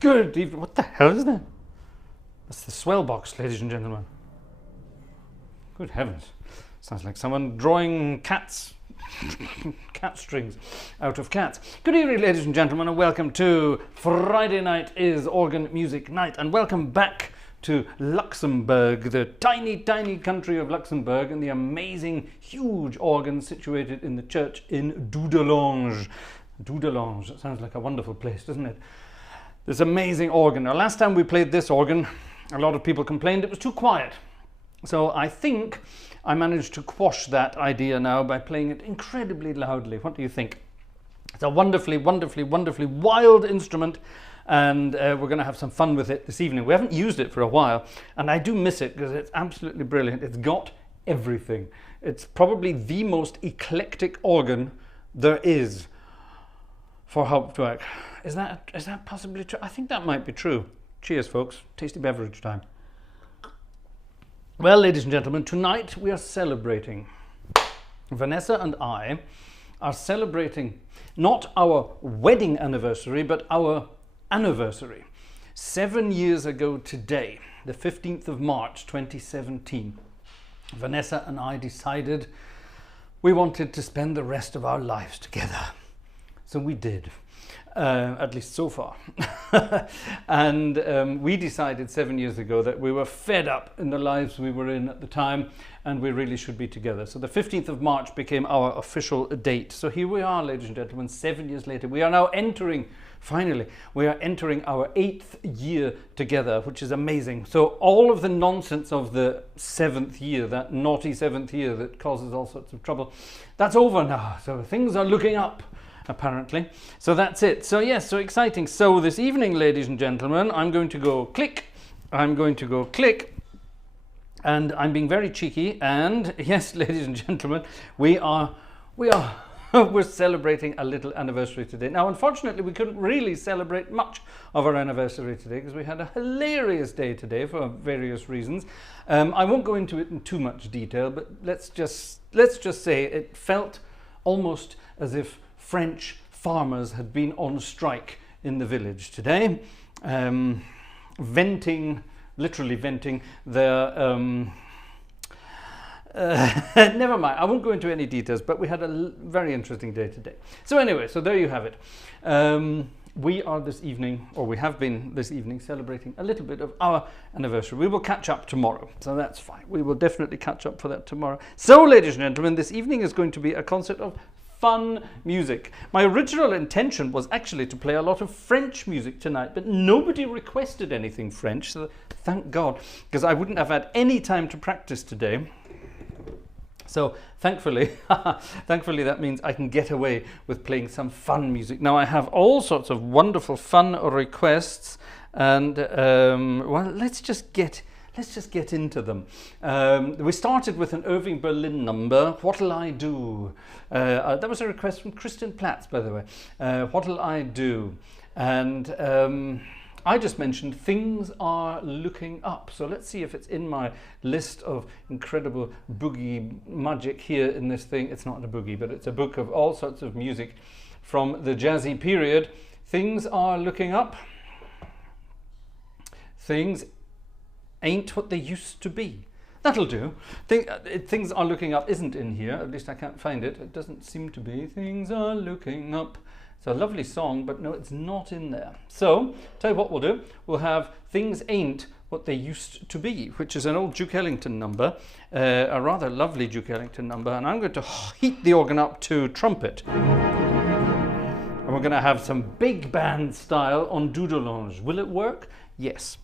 Good evening. What the hell is that? That's the swell box, ladies and gentlemen. Good heavens. Sounds like someone drawing cats, cat strings out of cats. Good evening, ladies and gentlemen, and welcome to Friday Night is Organ Music Night, and welcome back to Luxembourg, the tiny, tiny country of Luxembourg, and the amazing, huge organ situated in the church in Dudelange. Dudelange, that sounds like a wonderful place, doesn't it? This amazing organ. Now, last time we played this organ, a lot of people complained it was too quiet. So I think I managed to quash that idea now by playing it incredibly loudly. What do you think? It's a wonderfully, wonderfully, wonderfully wild instrument, and we're going to have some fun with it this evening. We haven't used it for a while, and I do miss it because it's absolutely brilliant. It's got everything. It's probably the most eclectic organ there is for Hauptwerk. Is that possibly true? I think that might be true. Cheers, folks. Tasty beverage time. Well, ladies and gentlemen, tonight we are celebrating. Vanessa and I are celebrating not our wedding anniversary, but our anniversary. 7 years ago today, the 15th of March 2017, Vanessa and I decided we wanted to spend the rest of our lives together. So we did. At least so far. And we decided 7 years ago that we were fed up in the lives we were in at the time, and we really should be together. So the 15th of March became our official date. So here we are, ladies and gentlemen, 7 years later. We are now entering, finally, we are entering our 8th year together, which is amazing. So all of the nonsense of the 7th year, that naughty 7th year that causes all sorts of trouble, that's over now. So things are looking up, apparently. So that's it. So yes, so exciting. So this evening, ladies and gentlemen, I'm going to go click. I'm going to go click. And I'm being very cheeky. And yes, ladies and gentlemen, we're celebrating a little anniversary today. Now, unfortunately, we couldn't really celebrate much of our anniversary today because we had a hilarious day today for various reasons. I won't go into it in too much detail, but let's just say it felt almost as if French farmers had been on strike in the village today, literally venting their never mind, I won't go into any details, but we had a very interesting day today. So anyway, so there you have it. We are this evening, or we have been this evening, celebrating a little bit of our anniversary. We will catch up tomorrow, so that's fine. We will definitely catch up for that tomorrow. So, ladies and gentlemen, this evening is going to be a concert of fun music. My original intention was actually to play a lot of French music tonight, but nobody requested anything French, so thank God, because I wouldn't have had any time to practice today. So thankfully, thankfully that means I can get away with playing some fun music. Now I have all sorts of wonderful fun requests, and well, let's just get into them. We started with an Irving Berlin number, What'll I Do? That was a request from Kristen Platz, by the way. What'll I Do? And I just mentioned Things Are Looking Up. So let's see if it's in my list of incredible boogie magic here in this thing. It's not a boogie, but it's a book of all sorts of music from the jazzy period. Things Are Looking Up. Things Ain't What They Used to Be. That'll do. Things Are Looking Up isn't in here. At least I can't find it. It doesn't seem to be. Things Are Looking Up. It's a lovely song, but no, it's not in there. So, tell you what we'll do. We'll have Things Ain't What They Used to Be, which is an old Duke Ellington number, a rather lovely Duke Ellington number, and I'm going to heat the organ up to trumpet. And we're going to have some big band style on Dudelange. Will it work? Yes.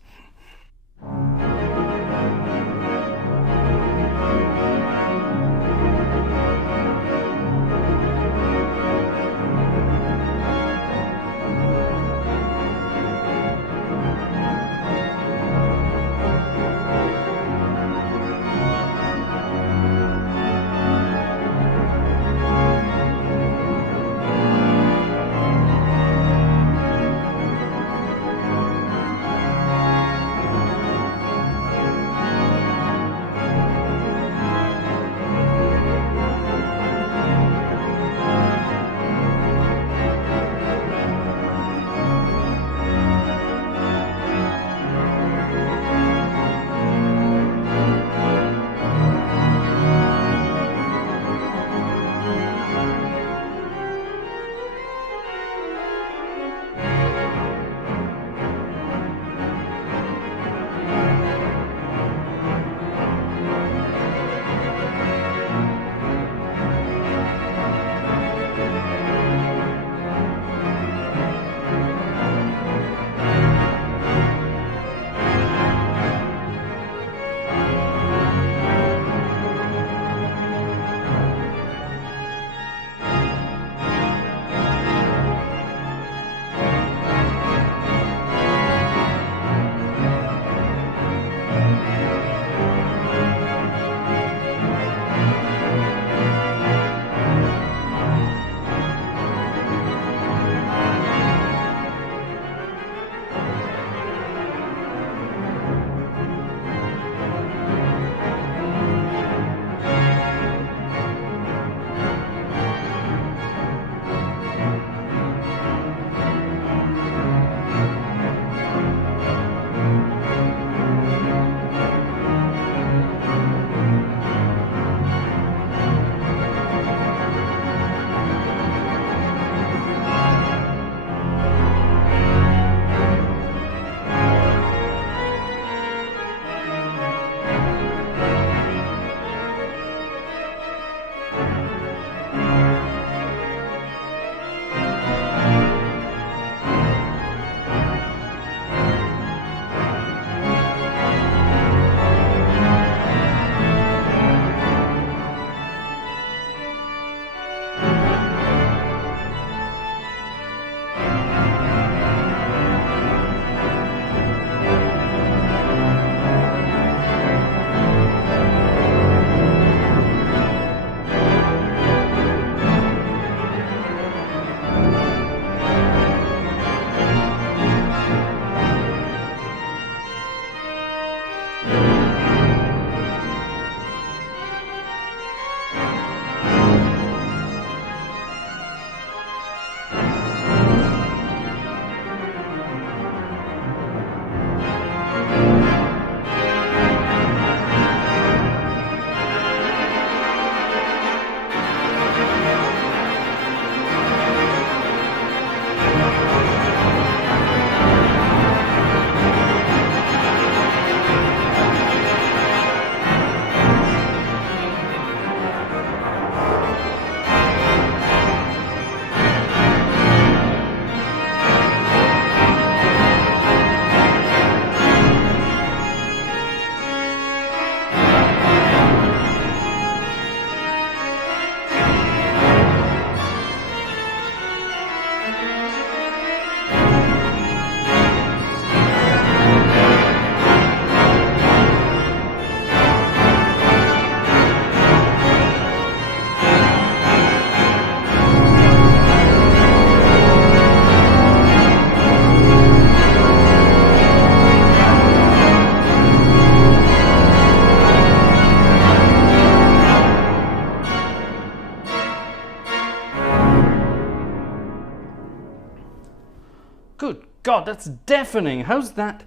Good God, that's deafening. How's that?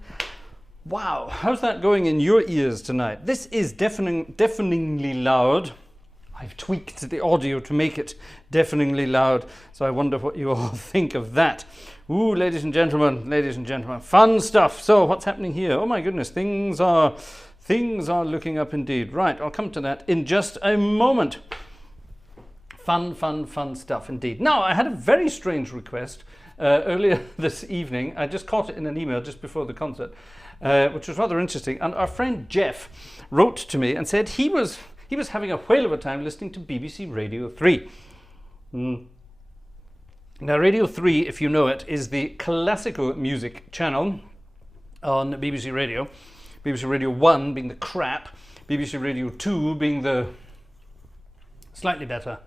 Wow, how's that going in your ears tonight? This is deafeningly loud. I've tweaked the audio to make it deafeningly loud, so I wonder what you all think of that. Ooh, ladies and gentlemen, fun stuff. So what's happening here? Oh my goodness, things are looking up indeed. Right, I'll come to that in just a moment. Fun stuff indeed. Now, I had a very strange request earlier this evening. I just caught it in an email just before the concert, which was rather interesting. And our friend Jeff wrote to me and said he was having a whale of a time listening to BBC Radio 3. Now, Radio 3, if you know it, is the classical music channel on BBC Radio. BBC Radio 1 being the crap, BBC Radio 2 being the slightly better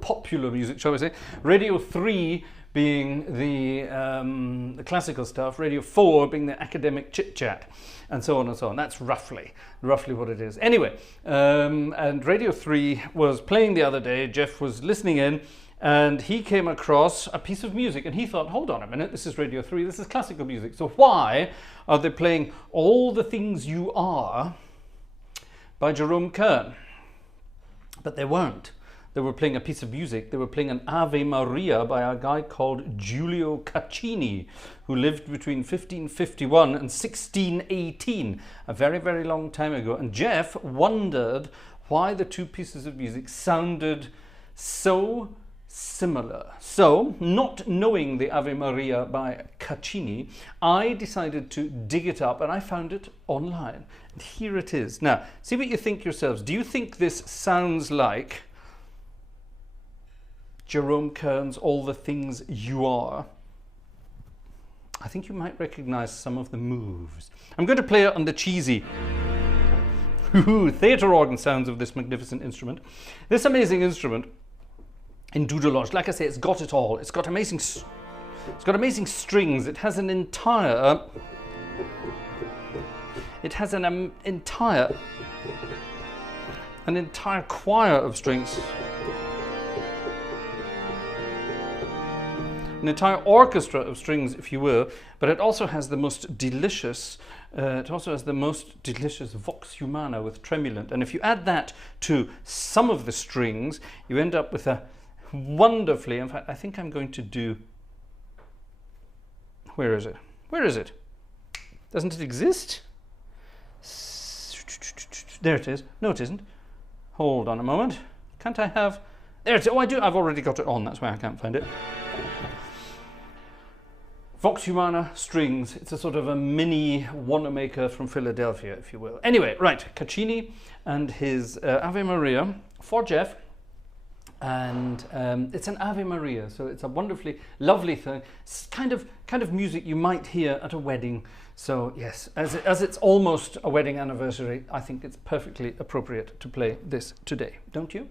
popular music, shall we say. Radio 3 being the classical stuff, Radio 4 being the academic chit-chat, and so on and so on. That's roughly what it is. Anyway, and Radio 3 was playing the other day. Jeff was listening in, and he came across a piece of music, and he thought, hold on a minute, this is Radio 3, this is classical music, so why are they playing All the Things You Are by Jerome Kern? But they weren't. They were playing a piece of music. They were playing an Ave Maria by a guy called Giulio Caccini, who lived between 1551 and 1618, a very, very long time ago. And Jeff wondered why the two pieces of music sounded so similar. So, not knowing the Ave Maria by Caccini, I decided to dig it up, and I found it online. And here it is. Now, see what you think yourselves. Do you think this sounds like Jerome Kern's All the Things You Are? I think you might recognize some of the moves. I'm going to play it on the cheesy theatre organ sounds of this magnificent instrument. This amazing instrument in Dudelange, like I say, it's got it all. It's got amazing strings. It has an entire choir of strings. An entire orchestra of strings, if you will, but it also has the most delicious vox humana with tremulant. And if you add that to some of the strings, you end up with a wonderfully, in fact, I think I'm going to do, where is it? Doesn't it exist? There it is. No, it isn't. Hold on a moment. Can't I have, there it is. Oh, I do. I've already got it on. That's why I can't find it. Vox Humana strings. It's a sort of a mini Wanamaker from Philadelphia, if you will. Anyway, right, Caccini and his Ave Maria for Jeff. And it's an Ave Maria, so it's a wonderfully lovely thing. It's kind of music you might hear at a wedding. So yes, as it's almost a wedding anniversary, I think it's perfectly appropriate to play this today, don't you?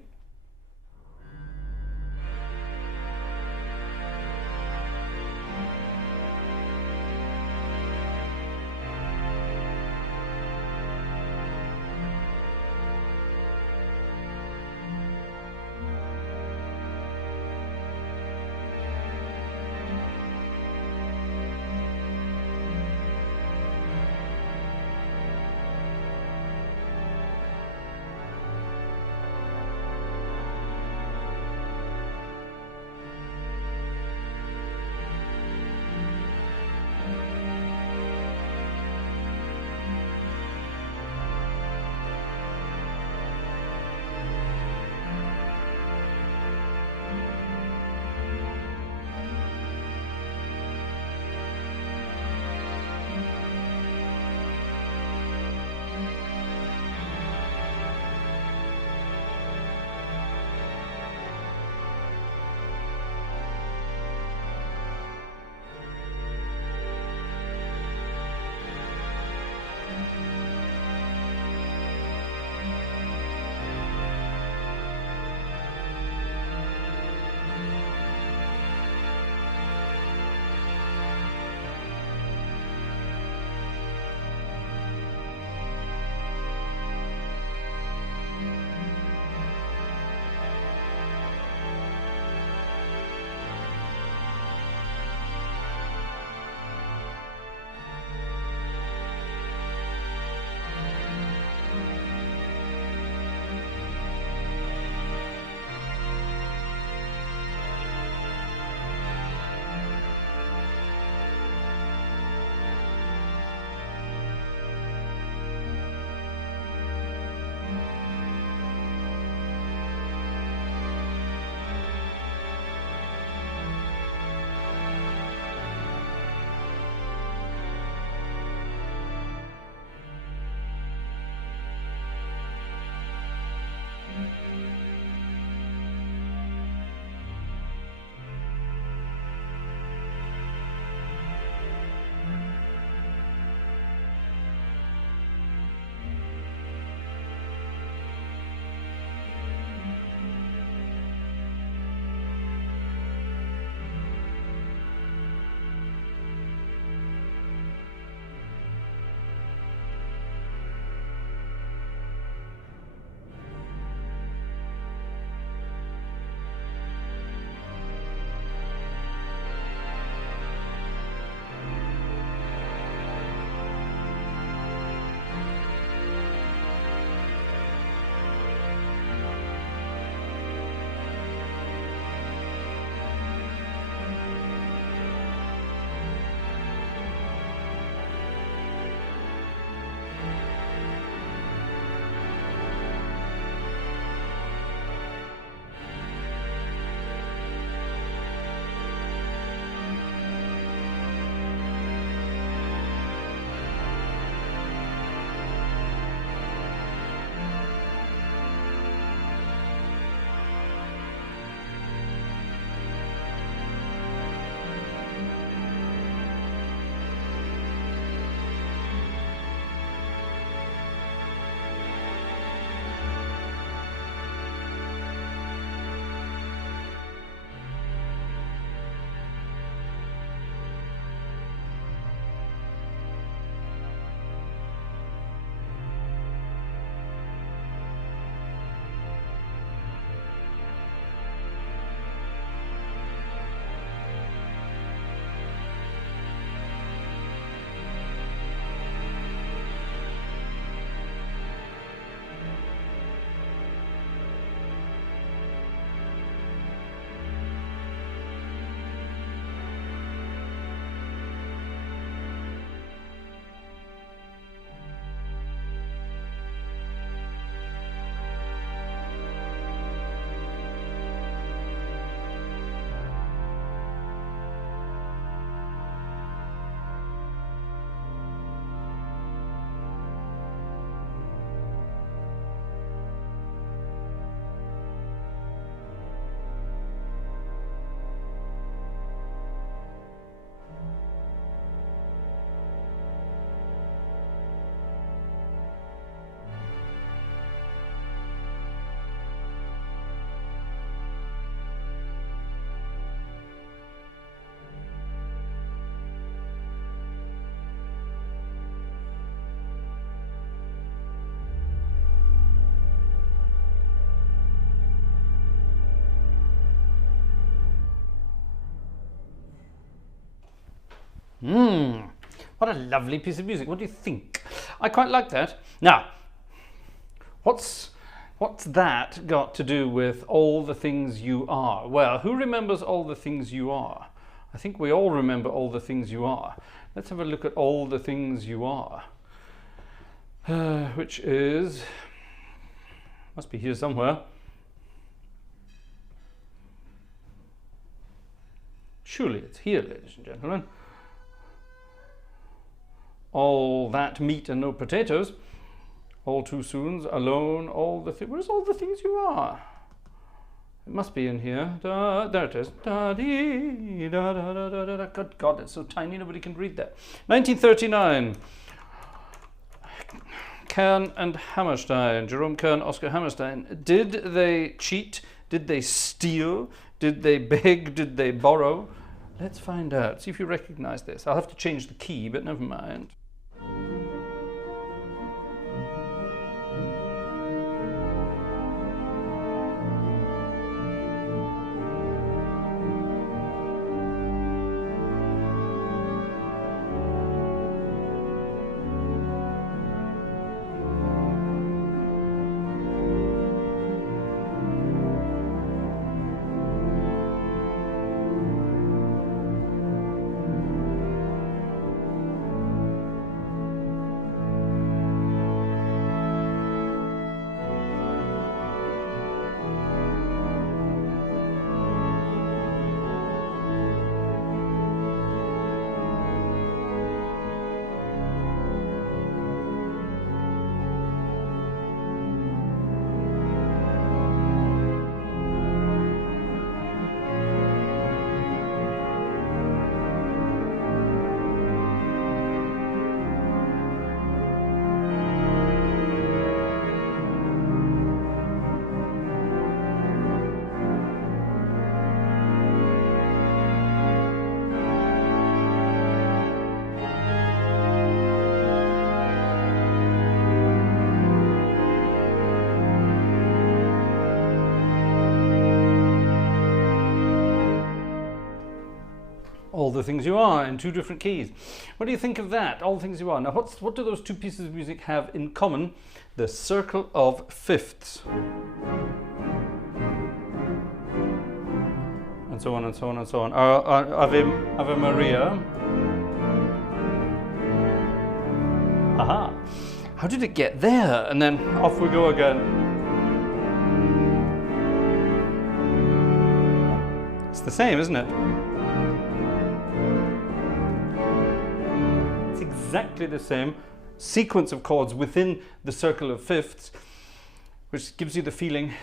What a lovely piece of music. What do you think? I quite like that. Now, what's that got to do with All the Things You Are? Well, who remembers All the Things You Are? I think we all remember All the Things You Are. Let's have a look at All the Things You Are, which is, must be here somewhere. Surely it's here, ladies and gentlemen. All that meat and no potatoes. All too soon, alone, all the things. Where's All the Things You Are? It must be in here. There it is. Dee, da, da, da, da, da. Good God, it's so tiny nobody can read that. 1939. Kern and Hammerstein. Jerome Kern, Oscar Hammerstein. Did they cheat? Did they steal? Did they beg? Did they borrow? Let's find out. See if you recognize this. I'll have to change the key, but never mind. All the Things You Are in two different keys. What do you think of that? All the Things You Are. Now, what do those two pieces of music have in common? The circle of fifths. And so on and so on and so on. Ave Maria. Aha. How did it get there? And then off we go again. It's the same, isn't it? Exactly the same sequence of chords within the circle of fifths, which gives you the feeling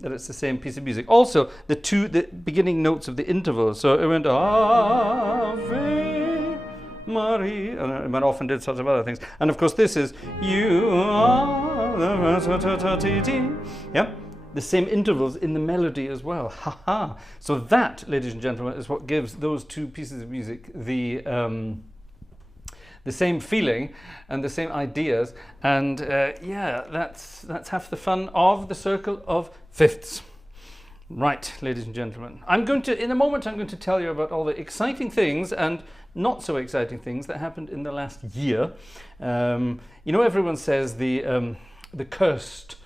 that it's the same piece of music. Also, the beginning notes of the intervals. So it went Ave Maria, and it went off and did sorts of other things. And of course, this is You Are the yeah, the same intervals in the melody as well. Ha ha! So that, ladies and gentlemen, is what gives those two pieces of music the same feeling and the same ideas, and yeah, that's half the fun of the circle of fifths. Right, ladies and gentlemen, in a moment I'm going to tell you about all the exciting things and not so exciting things that happened in the last year. You know, everyone says the cursed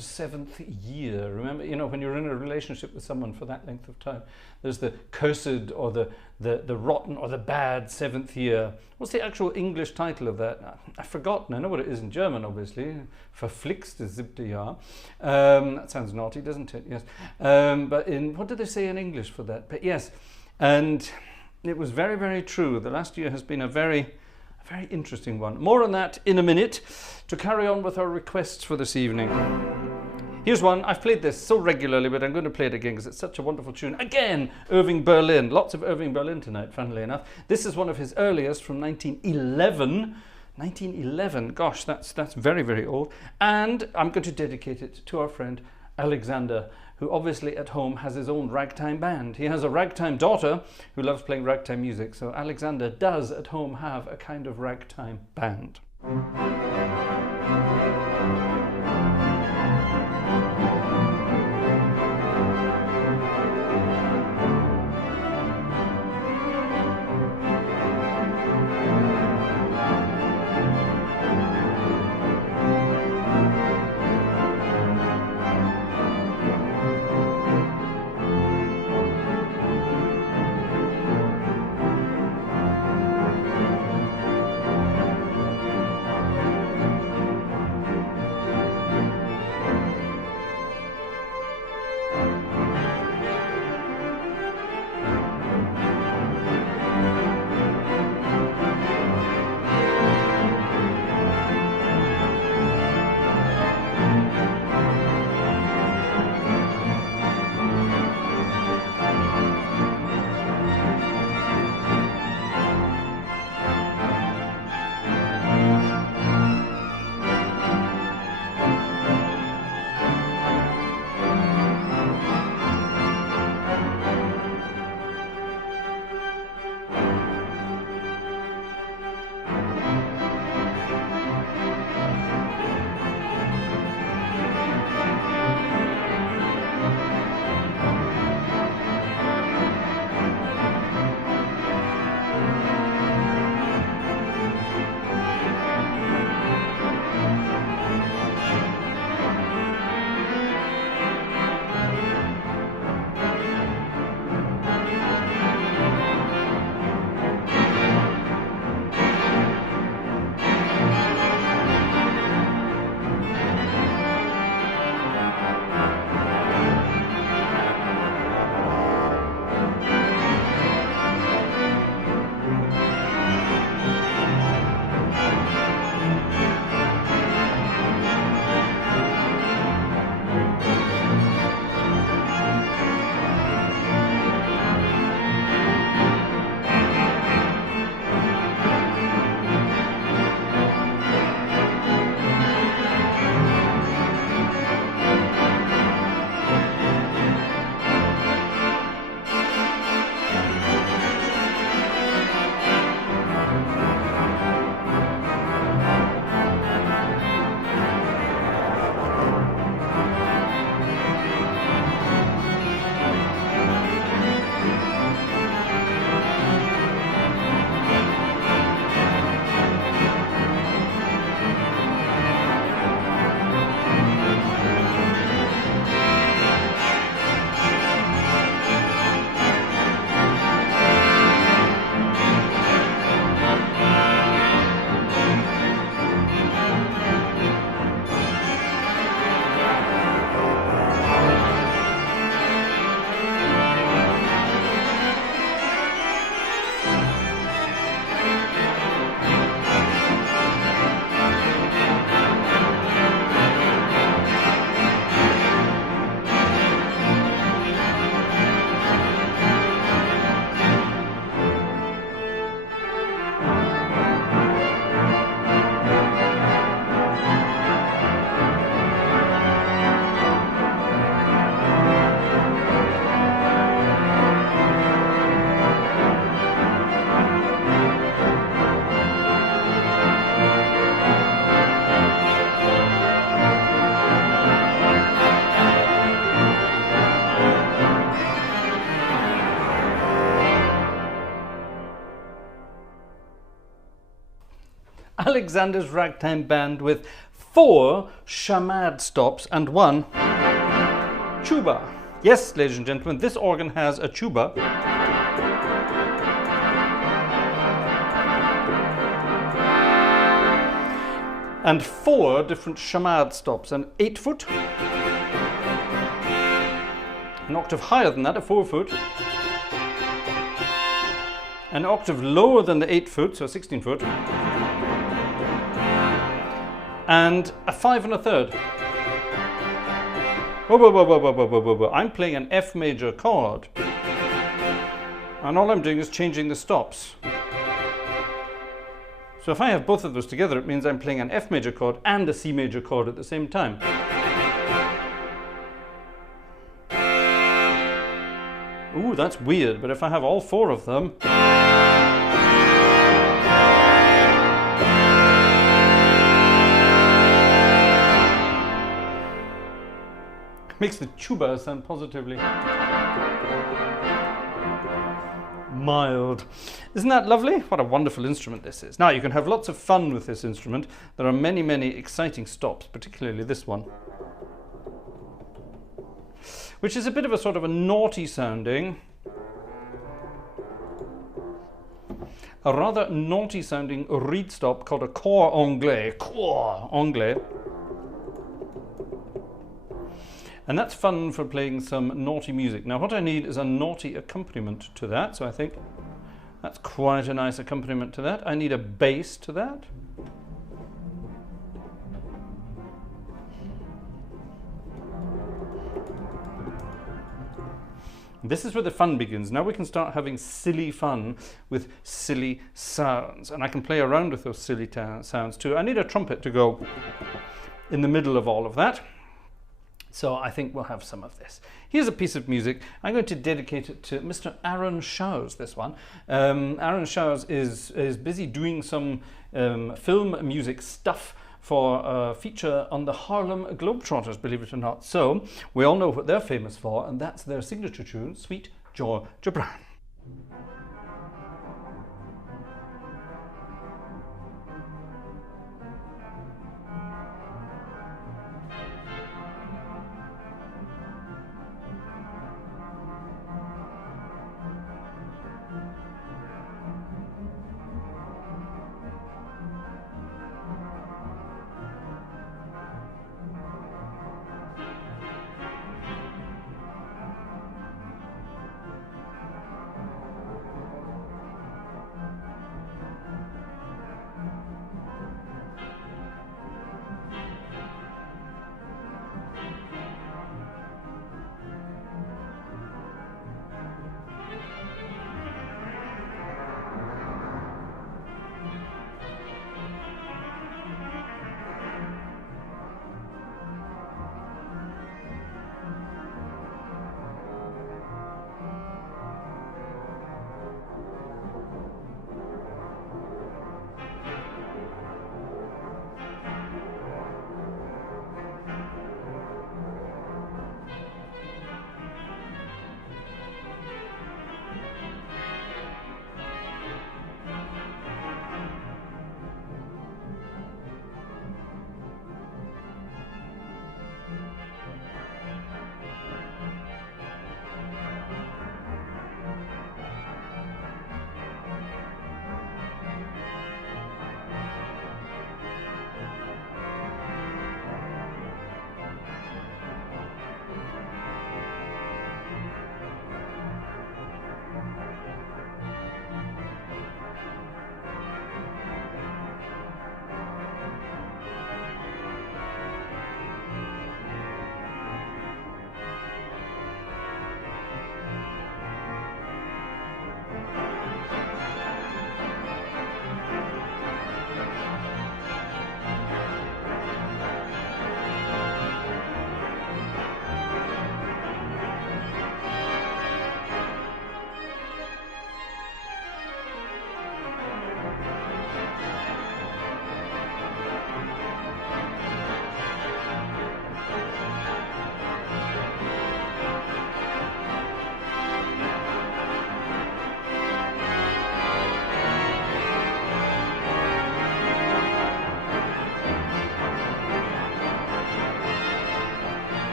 seventh year. Remember, you know, when you're in a relationship with someone for that length of time, there's the cursed or the rotten or the bad seventh year. What's the actual English title of that? I've forgotten. I know what it is in German, obviously. Verflixtes siebte Jahr. That sounds naughty, doesn't it? Yes. But what do they say in English for that? But yes, and it was very, very true. The last year has been a very interesting one. More on that in a minute. To carry on with our requests for this evening. Here's one. I've played this so regularly, but I'm going to play it again because it's such a wonderful tune. Again, Irving Berlin. Lots of Irving Berlin tonight, funnily enough. This is one of his earliest from 1911. 1911. Gosh, that's very, very old. And I'm going to dedicate it to our friend Alexander, who obviously at home has his own ragtime band. He has a ragtime daughter who loves playing ragtime music. So Alexander does at home have a kind of ragtime band. Alexander's Ragtime Band with 4 shamad stops and 1 tuba. Yes, ladies and gentlemen, this organ has a tuba. And 4 different shamad stops, an 8-foot, an octave higher than that, a 4-foot, an octave lower than the 8-foot, so a 16-foot, and a 5 1/3. Whoa, whoa, whoa, whoa, whoa, whoa, whoa, whoa. I'm playing an F major chord, and all I'm doing is changing the stops. So if I have both of those together, it means I'm playing an F major chord and a C major chord at the same time. Ooh, that's weird, but if I have all 4 of them, makes the tuba sound positively mild. Isn't that lovely? What a wonderful instrument this is. Now, you can have lots of fun with this instrument. There are many, many exciting stops, particularly this one, which is a bit of a sort of a naughty sounding, a rather naughty sounding reed stop called a cor anglais. Cor anglais. And that's fun for playing some naughty music. Now what I need is a naughty accompaniment to that, so I think that's quite a nice accompaniment to that. I need a bass to that. This is where the fun begins. Now we can start having silly fun with silly sounds, and I can play around with those silly sounds too. I need a trumpet to go in the middle of all of that. So I think we'll have some of this. Here's a piece of music. I'm going to dedicate it to Mr. Aaron Showers, this one. Aaron Showers is busy doing some film music stuff for a feature on the Harlem Globetrotters, believe it or not. So we all know what they're famous for, and that's their signature tune, Sweet Georgia Brown.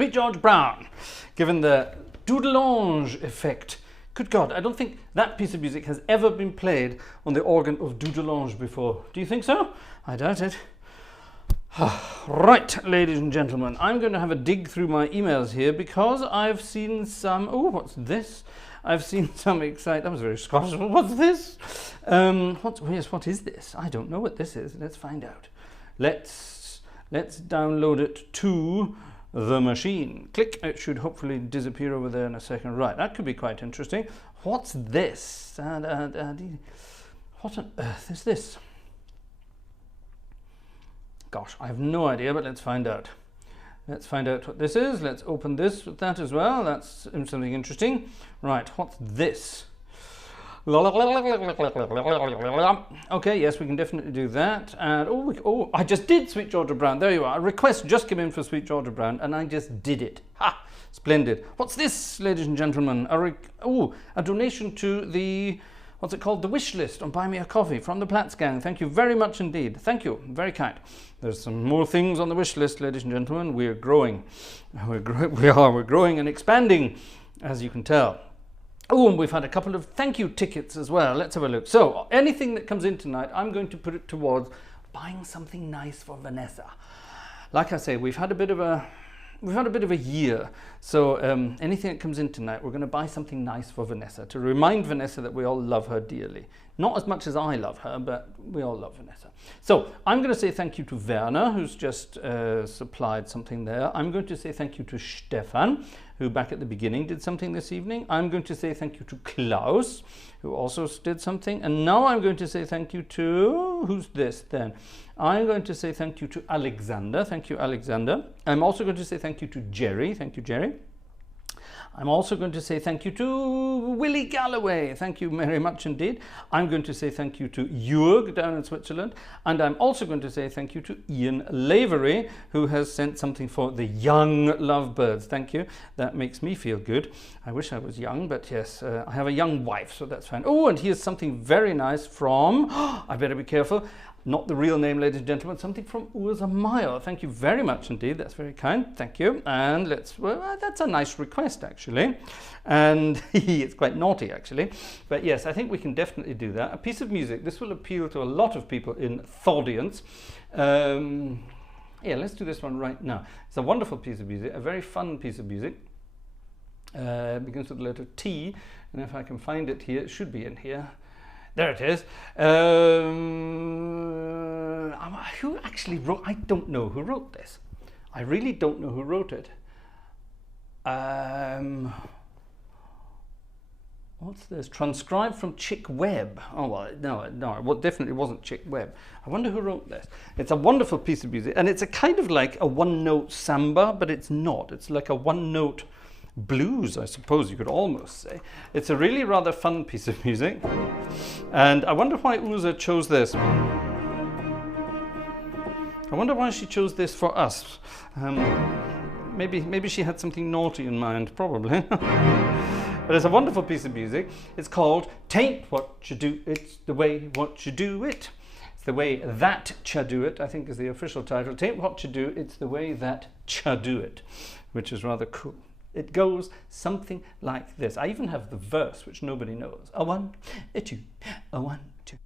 Sweet George Brown, given the doudelange effect. Good God, I don't think that piece of music has ever been played on the organ of doudelange before. Do you think so? I doubt it. Right, ladies and gentlemen, I'm going to have a dig through my emails here because I've seen some... Oh, what's this? I've seen some exciting... That was very Scottish. What's this? What is this? I don't know what this is. Let's find out. Let's download it to the machine. Click. It should hopefully disappear over there in a second. Right, that could be quite interesting. What's this? What on earth is this? Gosh, I have no idea, but let's find out. Let's find out what this is. Let's open this with that as well. That's something interesting. Right, what's this? Okay, yes, we can definitely do that. And oh, I just did Sweet Georgia Brown. There you are. A request just came in for Sweet Georgia Brown, and I just did it. Ha! Splendid. What's this, ladies and gentlemen? A donation to the... What's it called? The wish list on Buy Me a Coffee from the Platts Gang. Thank you very much indeed. Thank you. Very kind. There's some more things on the wish list, ladies and gentlemen. We're growing. We're growing and expanding, as you can tell. Oh, and we've had a couple of thank you tickets as well. Let's have a look. So anything that comes in tonight, I'm going to put it towards buying something nice for Vanessa. Like I say, we've had a bit of a year, so anything that comes in tonight, we're going to buy something nice for Vanessa to remind Vanessa that we all love her dearly. Not as much as I love her, but we all love Vanessa. So I'm going to say thank you to Werner, who's just supplied something there. I'm going to say thank you to Stefan, who back at the beginning did something this evening. I'm going to say thank you to Klaus, who also did something. And now I'm going to say thank you to... Who's this then? I'm going to say thank you to Alexander. Thank you, Alexander. I'm also going to say thank you to Jerry. Thank you, Jerry. I'm also going to say thank you to Willie Galloway. Thank you very much indeed. I'm going to say thank you to Jörg down in Switzerland. And I'm also going to say thank you to Ian Lavery, who has sent something for the young lovebirds. Thank you. That makes me feel good. I wish I was young, but yes, I have a young wife, so that's fine. Oh, and here's something very nice from... I better be careful. Not the real name, ladies and gentlemen, something from Ursa Meyer. Thank you very much indeed. That's very kind. Thank you. And that's a nice request, actually. And it's quite naughty, actually. But yes, I think we can definitely do that. A piece of music. This will appeal to a lot of people in the audience. Yeah, let's do this one right now. It's a wonderful piece of music, a very fun piece of music. It begins with the letter T. And if I can find it here, it should be in here. There it is. Who actually wrote? I don't know who wrote this. I really don't know who wrote it. What's this? Transcribed from Chick Webb. Oh, well, no, it definitely wasn't Chick Webb. I wonder who wrote this. It's a wonderful piece of music, and it's a kind of like a one-note samba, but it's not. It's like a one-note blues, I suppose you could almost say. It's a really rather fun piece of music, and I wonder why Ursa chose this. I wonder why she chose this for us. Maybe she had something naughty in mind, probably. But it's a wonderful piece of music. It's called "Tain't What You Do, It's the Way What You Do It." It's the way that cha do it, I think is the official title. "Tain't what you do, it's the way that cha do it," which is rather cool. It goes something like this. I even have the verse, which nobody knows. A one, a two, a one, two.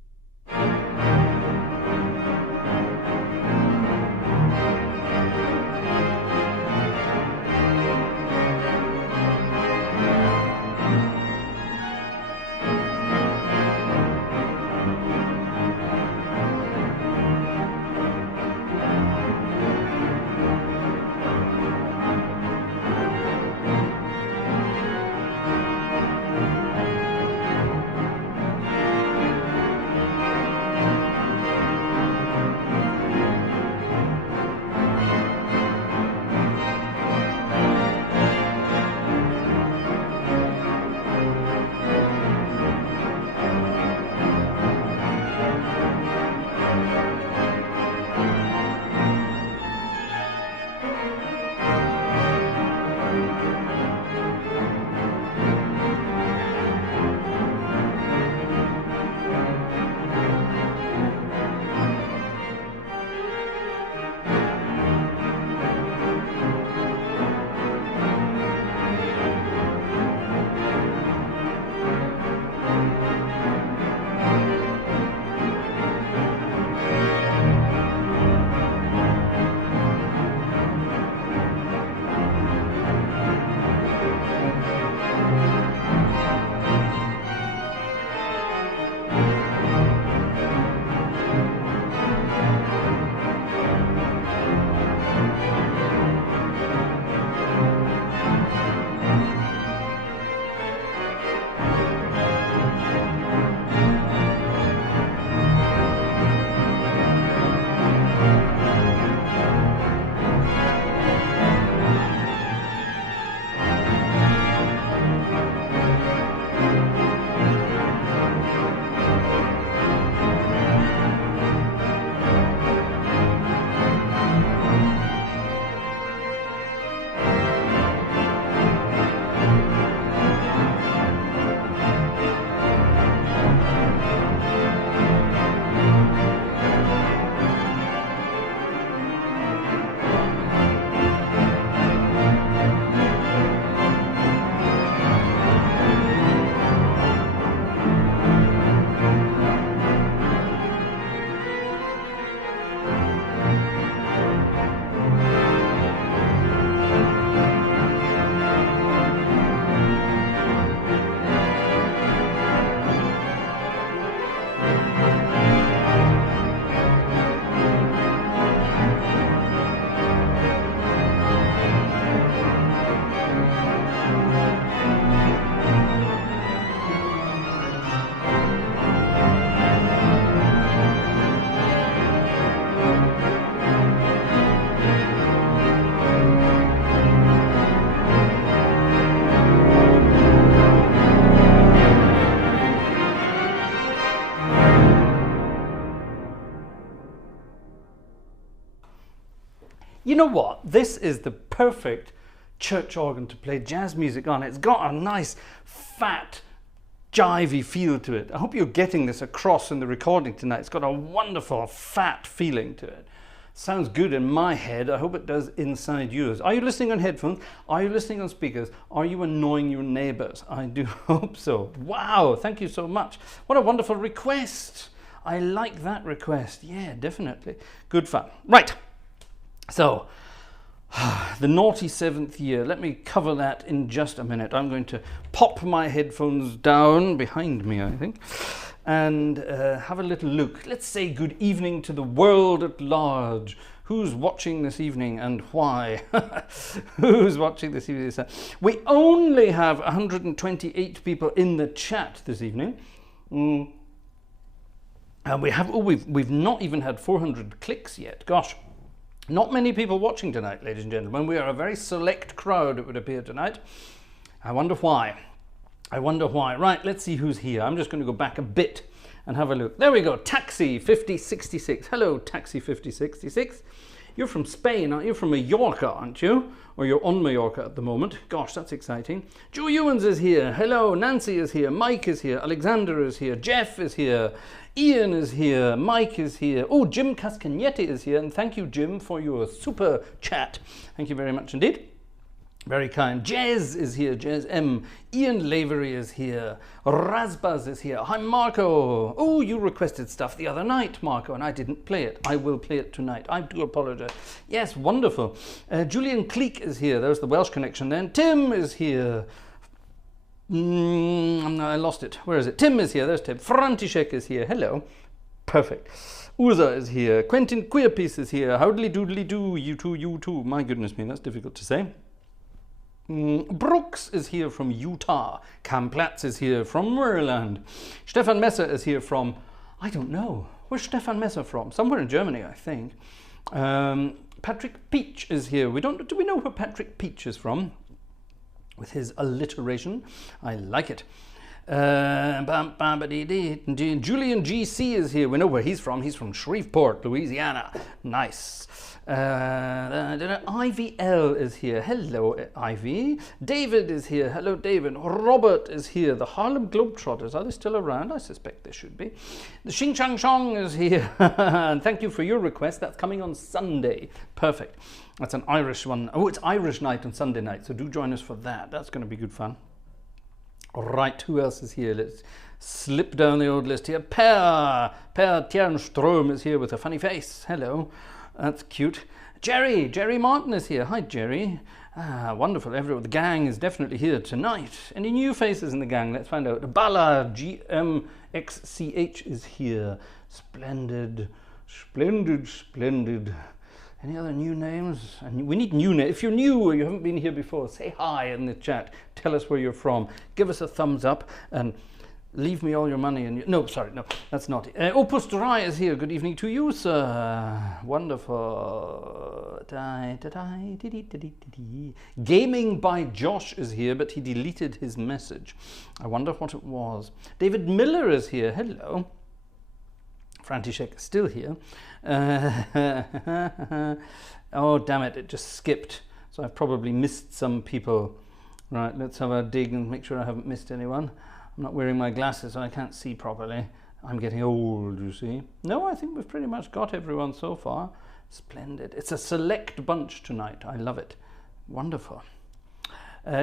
You know what? This is the perfect church organ to play jazz music on. It's got a nice, fat, jivey feel to it. I hope you're getting this across in the recording tonight. It's got a wonderful, fat feeling to it. Sounds good in my head. I hope it does inside yours. Are you listening on headphones? Are you listening on speakers? Are you annoying your neighbors? I do hope so. Wow, thank you so much. What a wonderful request. I like that request. Yeah, definitely. Good fun. Right. So, the naughty 7th year. Let me cover that in just a minute. I'm going to pop my headphones down behind me, I think, and have a little look. Let's say good evening to the world at large. Who's watching this evening and why? Who's watching this evening? We only have 128 people in the chat this evening. And we've not even had 400 clicks yet. Gosh, not many people watching tonight, ladies and gentlemen. We are a very select crowd, it would appear, tonight. I wonder why. I wonder why. Right, let's see who's here. I'm just going to go back a bit and have a look. There we go. Taxi 5066. Hello, Taxi 5066. You're from Spain, aren't you? From Mallorca, aren't you? Or you're on Mallorca at the moment. Gosh, that's exciting. Joe Ewans is here. Hello, Nancy is here. Mike is here. Alexander is here. Jeff is here. Ian is here. Mike is here. Oh, Jim Cascagnetti is here. And thank you, Jim, for your super chat. Thank you very much indeed. Very kind. Jez is here. Jez M. Ian Lavery is here. Razbaz is here. Hi, Marco. Oh, you requested stuff the other night, Marco, and I didn't play it. I will play it tonight. I do apologize. Yes, wonderful. Julian Cleek is here. There's the Welsh connection then. Tim is here. I lost it. Where is it? Tim is here. There's Tim. František is here. Hello. Perfect. Uza is here. Quentin Queerpiece is here. Howdly doodly do. You too. My goodness me, that's difficult to say. Brooks is here from Utah. Cam Platz is here from Maryland. Stefan Messer is here from, I don't know. Where's Stefan Messer from? Somewhere in Germany, I think. Patrick Peach is here. Do we know where Patrick Peach is from? With his alliteration. I like it. Julian GC is here. We know where he's from. He's from Shreveport, Louisiana. Nice. IVL is here. Hello, Ivy. David is here. Hello, David. Robert is here. The Harlem Globetrotters. Are they still around? I suspect they should be. The Xing Chang Chong is here. And thank you for your request. That's coming on Sunday. Perfect. That's an Irish one. Oh, it's Irish night on Sunday night. So do join us for that. That's going to be good fun. All right, who else is here? Let's slip down the old list here. Per Tjernström is here with a funny face. Hello. That's cute. Jerry Martin is here. Hi, Jerry. Wonderful. The gang is definitely here tonight. Any new faces in the gang? Let's find out. Bala GMXCH is here. Splendid. Any other new names? And we need new names. If you're new or you haven't been here before, say hi in the chat. Tell us where you're from. Give us a thumbs up and leave me all your money. No, sorry, no, that's not it. Opus Dry is here. Good evening to you, sir. Wonderful. Gaming by Josh is here, but he deleted his message. I wonder what it was. David Miller is here. Hello. František is still here. Oh, damn it, it just skipped. So I've probably missed some people. Right, let's have a dig and make sure I haven't missed anyone. I'm not wearing my glasses, so I can't see properly. I'm getting old, you see. No, I think we've pretty much got everyone so far. Splendid. It's a select bunch tonight. I love it. Wonderful.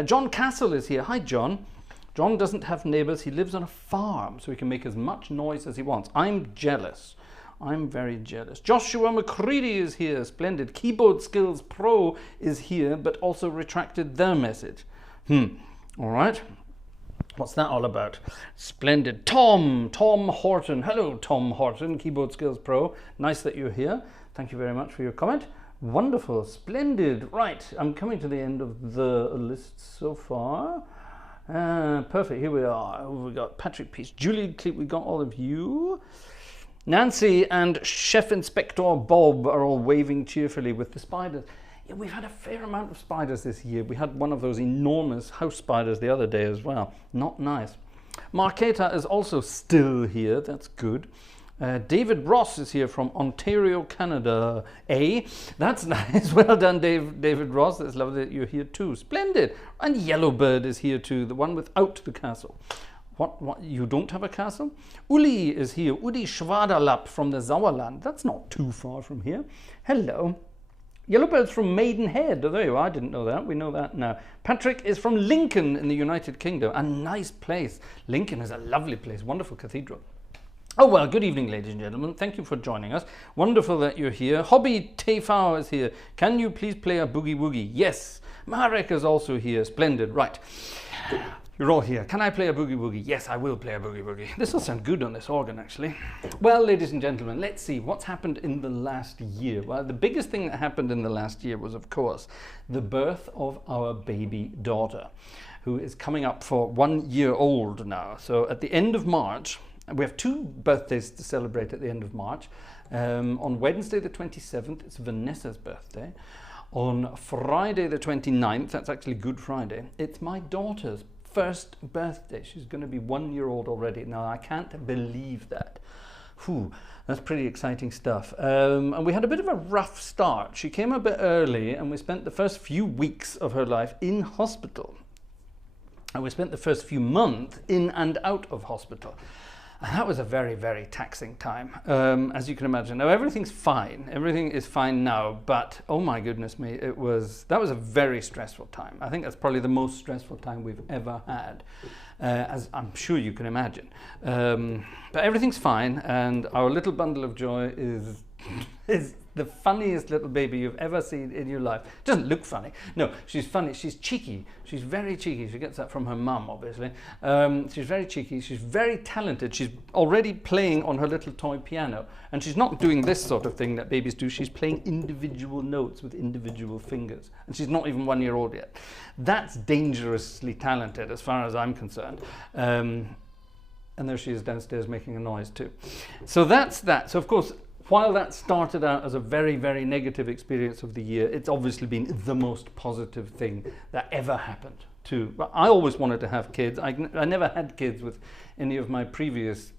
John Castle is here. Hi, John. John doesn't have neighbors. He lives on a farm, so he can make as much noise as he wants. I'm jealous. I'm very jealous. Joshua McCready is here. Splendid. Keyboard Skills Pro is here, but also retracted their message. All right. What's that all about? Splendid. Tom Horton. Hello, Tom Horton, Keyboard Skills Pro. Nice that you're here. Thank you very much for your comment. Wonderful. Splendid. Right. I'm coming to the end of the list so far. Perfect. Here we are. We got Patrick Peace, Julie Cleep. We got all of you. Nancy and Chef Inspector Bob are all waving cheerfully with the spiders. Yeah, we've had a fair amount of spiders this year. We had one of those enormous house spiders the other day as well. Not nice. Marketa is also still here. That's good. David Ross is here from Ontario, Canada. That's nice. Well done, David Ross. It's lovely that you're here too. Splendid. And Yellowbird is here too, the one without the castle. What? You don't have a castle? Uli is here. Uli Schwaderlapp from the Sauerland. That's not too far from here. Hello. Yellowbird's from Maidenhead. Oh, there you are. I didn't know that. We know that now. Patrick is from Lincoln in the United Kingdom. A nice place. Lincoln is a lovely place. Wonderful cathedral. Oh, well, good evening, ladies and gentlemen. Thank you for joining us. Wonderful that you're here. Hobby Tefao is here. Can you please play a boogie woogie? Yes. Marek is also here. Splendid. Right. You're all here. Can I play a boogie woogie? Yes, I will play a boogie woogie. This will sound good on this organ, actually. Well, ladies and gentlemen, let's see what's happened in the last year. Well, the biggest thing that happened in the last year was, of course, the birth of our baby daughter, who is coming up for 1 year old now. So at the end of March, we have 2 birthdays to celebrate at the end of March. On Wednesday the 27th, it's Vanessa's birthday. On Friday the 29th, that's actually Good Friday, it's my daughter's first birthday. She's going to be 1 year old already. Now, I can't believe that. Whew, that's pretty exciting stuff. And we had a bit of a rough start. She came a bit early and we spent the first few weeks of her life in hospital. And we spent the first few months in and out of hospital. And that was a very, very taxing time, as you can imagine. Now, everything's fine. Everything is fine now, but oh my goodness me, that was a very stressful time. I think that's probably the most stressful time we've ever had, as I'm sure you can imagine. But everything's fine, and our little bundle of joy is the funniest little baby you've ever seen in your life. Doesn't look funny. No, she's funny. She's cheeky. She's very cheeky. She gets that from her mum, obviously. She's very cheeky. She's very talented. She's already playing on her little toy piano. And she's not doing this sort of thing that babies do. She's playing individual notes with individual fingers. And she's not even 1 year old yet. That's dangerously talented as far as I'm concerned. And there she is downstairs making a noise too. So that's that. So of course, while that started out as a very, very negative experience of the year, it's obviously been the most positive thing that ever happened to. But I always wanted to have kids. I never had kids with any of my previous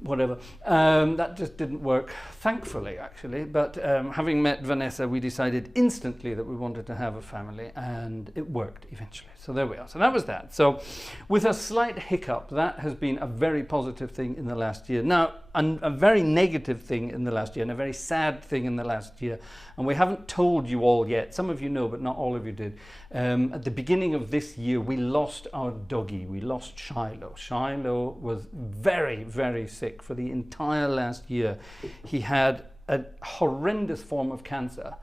whatever. That just didn't work, thankfully, actually. But having met Vanessa, we decided instantly that we wanted to have a family, and it worked eventually. So there we are. So that was that. So with a slight hiccup, that has been a very positive thing in the last year. Now, a very negative thing in the last year, and a very sad thing in the last year, and we haven't told you all yet. Some of you know, but not all of you did. At the beginning of this year, we lost our doggy. We lost Shiloh. Shiloh was very, very sick for the entire last year. He had a horrendous form of cancer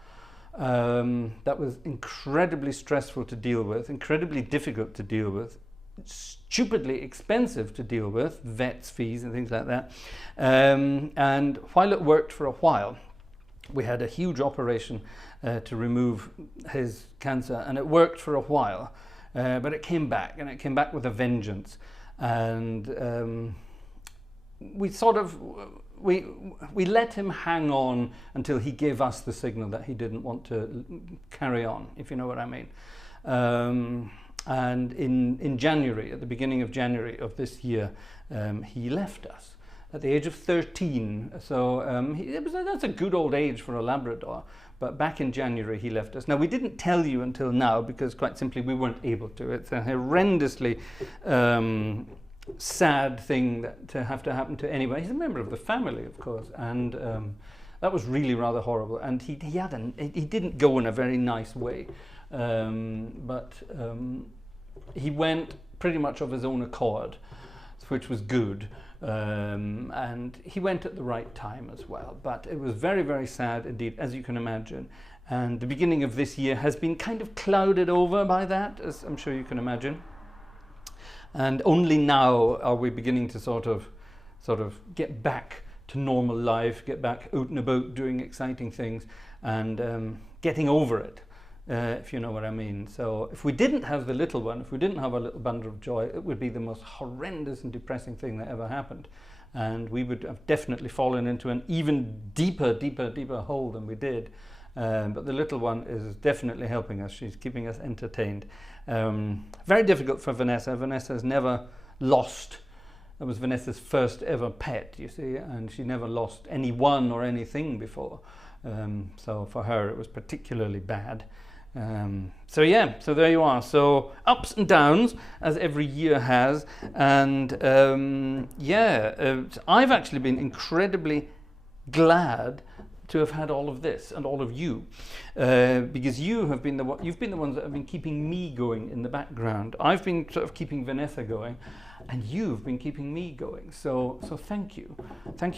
that was incredibly stressful to deal with, incredibly difficult to deal with, stupidly expensive to deal with, vets fees and things like that. And while it worked for a while, we had a huge operation to remove his cancer, and it worked for a while, but it came back, and it came back with a vengeance. And we sort of we let him hang on until he gave us the signal that he didn't want to carry on, if you know what I mean. And in January, at the beginning of January of this year, he left us at the age of 13. So that's a good old age for a Labrador. But back in January, he left us. Now, we didn't tell you until now because, quite simply, we weren't able to. It's a horrendously sad thing to have to happen to anyone. He's a member of the family, of course, and that was really rather horrible. And he didn't go in a very nice way, but he went pretty much of his own accord, which was good. And he went at the right time as well. But it was very, very sad indeed, as you can imagine. And the beginning of this year has been kind of clouded over by that, as I'm sure you can imagine. And only now are we beginning to sort of get back to normal life, get back out and about doing exciting things, and getting over it, if you know what I mean. So if we didn't have the little one, if we didn't have a little bundle of joy, it would be the most horrendous and depressing thing that ever happened. And we would have definitely fallen into an even deeper hole than we did. But the little one is definitely helping us. She's keeping us entertained. Very difficult for Vanessa. Vanessa has never lost Vanessa's first ever pet, you see, and she never lost anyone or anything before. So for her it was particularly bad. So yeah, so there you are. So ups and downs, as every year has, and I've actually been incredibly glad to have had all of this and all of you, because you've been the ones that have been keeping me going in the background. I've been sort of keeping Vanessa going, and you've been keeping me going. So thank you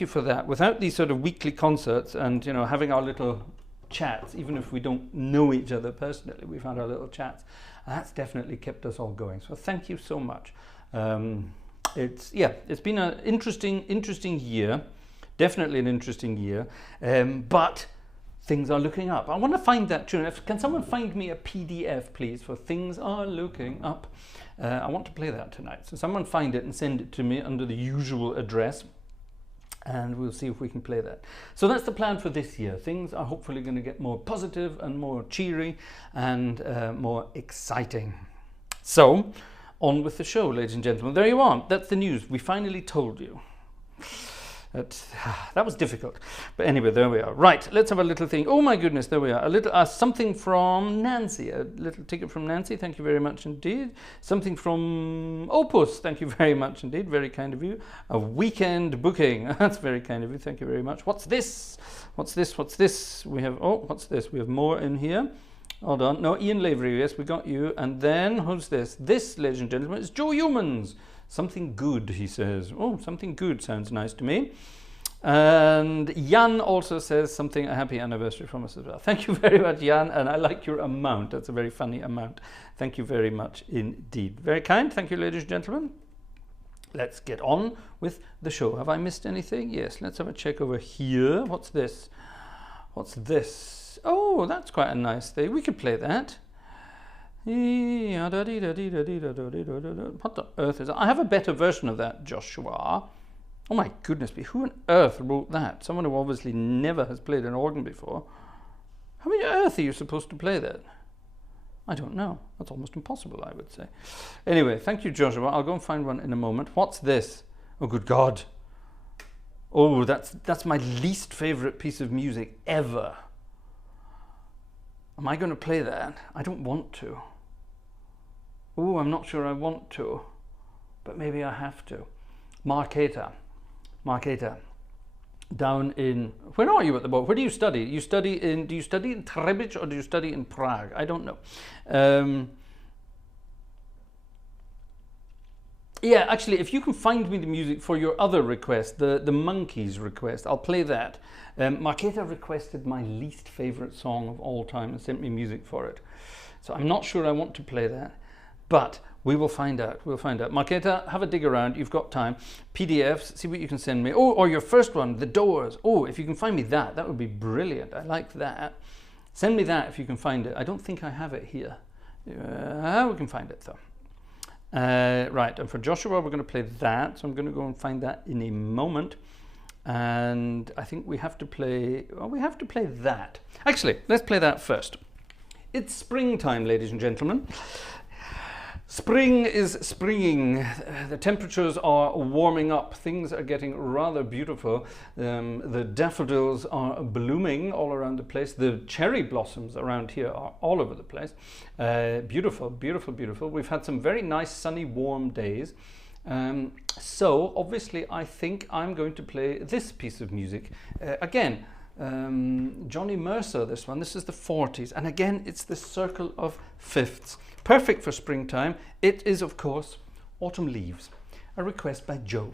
for that. Without these sort of weekly concerts and having our little chats, even if we don't know each other personally, we've had our little chats. That's definitely kept us all going. So thank you so much. It's been an interesting year. Definitely an interesting year, but things are looking up. I want to find that tune. Can someone find me a PDF, please, for Things Are Looking Up? I want to play that tonight. So someone find it and send it to me under the usual address, and we'll see if we can play that. So that's the plan for this year. Things are hopefully going to get more positive and more cheery and more exciting. So on with the show, ladies and gentlemen. There you are. That's the news. We finally told you. That was difficult, but anyway, there we are. Right, let's have a little thing. Oh my goodness, there we are. A little something from Nancy. A little ticket from Nancy. Thank you very much indeed. Something from Opus. Thank you very much indeed. Very kind of you. A weekend booking. That's very kind of you. Thank you very much. What's this? What's this? What's this? We have. Oh, what's this? We have more in here. Hold on. No, Ian Lavery. Yes, we got you. And then who's this? This, ladies and gentlemen, is Joe Humans. Something good, he says. Oh, something good sounds nice to me. And Jan also says something, a happy anniversary from us as well. Thank you very much, Jan, and I like your amount. That's a very funny amount. Thank you very much indeed. Very kind. Thank you, ladies and gentlemen. Let's get on with the show. Have I missed anything? Yes, let's have a check over here. What's this? What's this? Oh, that's quite a nice thing. We could play that. What the earth is that? I have a better version of that, Joshua. Oh my goodness me, who on earth wrote that? Someone who obviously never has played an organ before. How on earth are you supposed to play that? I don't know. That's almost impossible, I would say. Anyway, thank you, Joshua. I'll go and find one in a moment. What's this? Oh, good God. Oh, that's my least favorite piece of music ever. Am I going to play that? I don't want to. Oh, I'm not sure I want to, but maybe I have to. Marketa. Down in, where are you at the moment? Where do you study? Do you study in Trebic or do you study in Prague? I don't know. Yeah, actually, if you can find me the music for your other request, the Monkeys request, I'll play that. Marketa requested my least favorite song of all time and sent me music for it. So I'm not sure I want to play that, but we will find out. We'll find out. Marketa, have a dig around. You've got time. PDFs, see what you can send me. Oh, or your first one, The Doors. Oh, if you can find me that would be brilliant. I like that. Send me that if you can find it. I don't think I have it here. We can find it though. Right, and for Joshua we're going to play that, so I'm going to go and find that in a moment. And I think we have to play, well, we have to play that. Actually, let's play that first. It's springtime, ladies and gentlemen. Spring is springing. The temperatures are warming up. Things are getting rather beautiful. The daffodils are blooming all around the place. The cherry blossoms around here are all over the place. Beautiful, beautiful, beautiful. We've had some very nice sunny warm days. So obviously I think I'm going to play this piece of music. Again, Johnny Mercer, this one. This is the 40s. And again, it's the circle of fifths. Perfect for springtime. It is, of course, Autumn Leaves, a request by Joe.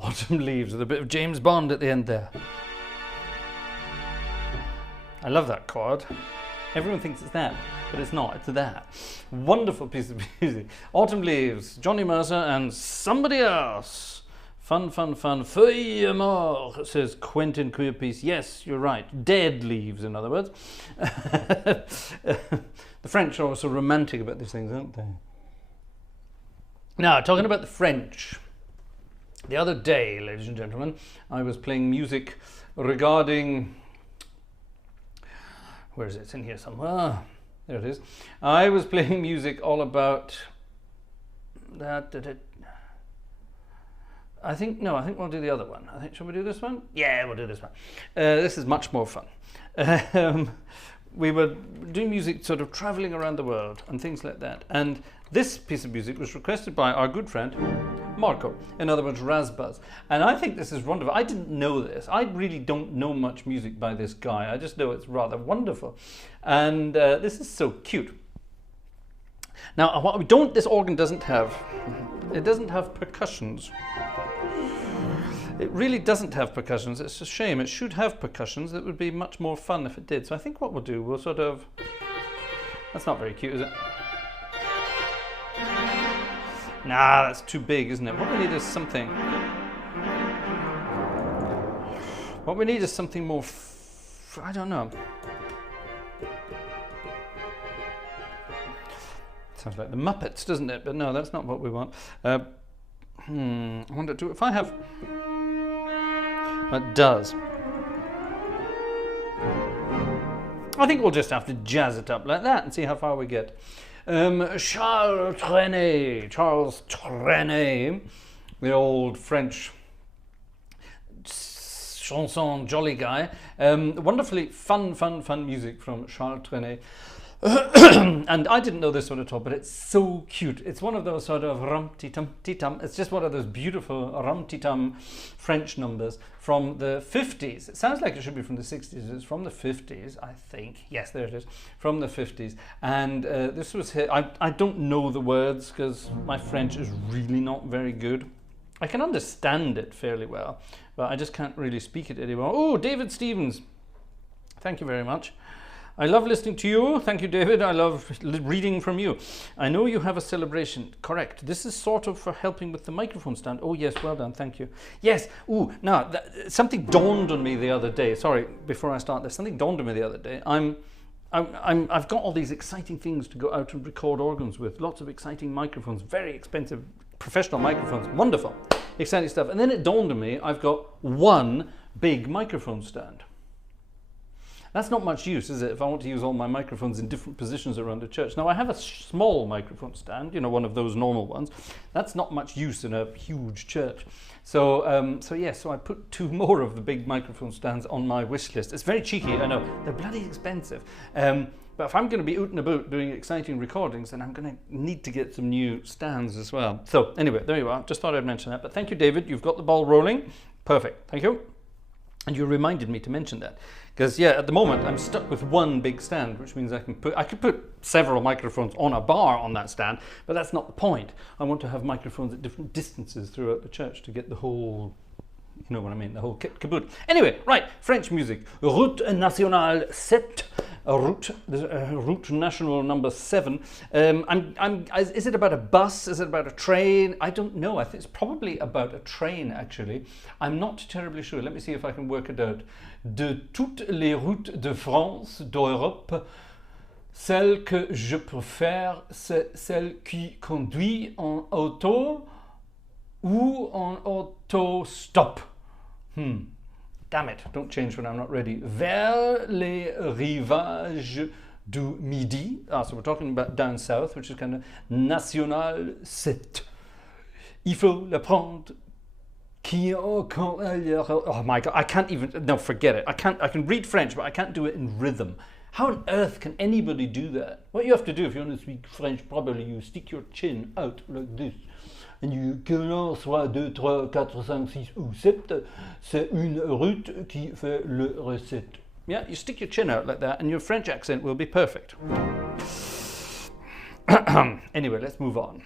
Autumn Leaves with a bit of James Bond at the end there. I love that chord. Everyone thinks it's that, but it's not, it's that. Wonderful piece of music. Autumn Leaves, Johnny Mercer and somebody else. Fun, fun, fun. Feuille mort, says Quentin Queerpiece. Yes, you're right. Dead leaves, in other words. The French are also romantic about these things, aren't they? Now, talking about the French. The other day, ladies and gentlemen, I was playing music regarding... Where is it? It's in here somewhere. There it is. I was playing music all about that. I think we'll do the other one. Shall we do this one? Yeah, we'll do this one. This is much more fun. We were doing music sort of traveling around the world and things like that. And this piece of music was requested by our good friend, Marco, in other words, Razbaz. And I think this is wonderful. I didn't know this. I really don't know much music by this guy. I just know it's rather wonderful. And this is so cute. Now, what we don't, this organ doesn't have, it doesn't have percussions. It really doesn't have percussions. It's a shame. It should have percussions. It would be much more fun if it did. So I think what we'll do, we'll sort of... That's not very cute, is it? Nah, that's too big, isn't it? What we need is something... What we need is something more... I don't know. Sounds like the Muppets, doesn't it? But no, that's not what we want. I wonder, if I have... It does. I think we'll just have to jazz it up like that and see how far we get. Charles Trenet, the old French chanson jolly guy. Wonderfully fun music from Charles Trenet. And I didn't know this one at all, but it's so cute. It's one of those sort of rum-ti-tum-ti-tum. It's just one of those beautiful rum-ti-tum French numbers from the 50s. It sounds like it should be from the 60s. It's from the 50s, I think. Yes, there it is. From the 50s. And this was hit. I don't know the words because my French is really not very good. I can understand it fairly well, but I just can't really speak it anymore. Oh, David Stevens. Thank you very much. I love listening to you. Thank you, David. I love reading from you. I know you have a celebration. Correct. This is sort of for helping with the microphone stand. Oh, yes. Well done. Thank you. Yes. Ooh, now, something dawned on me the other day. Sorry, before I start this. Something dawned on me the other day. I've got all these exciting things to go out and record organs with. Lots of exciting microphones. Very expensive professional microphones. Wonderful. Exciting stuff. And then it dawned on me, I've got one big microphone stand. That's not much use, is it, if I want to use all my microphones in different positions around the church? Now, I have a small microphone stand, you know, one of those normal ones. That's not much use in a huge church. So I put two more of the big microphone stands on my wish list. It's very cheeky, I know. They're bloody expensive. But if I'm going to be out and about doing exciting recordings, then I'm going to need to get some new stands as well. So anyway, there you are. Just thought I'd mention that. But thank you, David. You've got the ball rolling. Perfect. Thank you. And you reminded me to mention that. Because, yeah, at the moment, I'm stuck with one big stand, which means I could put several microphones on a bar on that stand, but that's not the point. I want to have microphones at different distances throughout the church to get the whole, you know what I mean, the whole kit caboodle. Anyway, right, French music. Route nationale 7, route national number 7. Is it about a bus? Is it about a train? I don't know. I think it's probably about a train, actually. I'm not terribly sure. Let me see if I can work it out. De toutes les routes de France, d'Europe, celle que je préfère, c'est celle qui conduit en auto ou en auto-stop. Damn it, don't change when I'm not ready. Vers les rivages du Midi. So we're talking about down south, which is kind of National 7. Il faut la prendre. Oh my god, I can't even, no, forget it. I can read French, but I can't do it in rhythm. How on earth can anybody do that? What you have to do if you want to speak French properly, you stick your chin out like this. And you commence 1, 2, 3, 4, 5, 6 ou 7. C'est une route qui fait le recette. Yeah, you stick your chin out like that and your French accent will be perfect. Anyway, let's move on.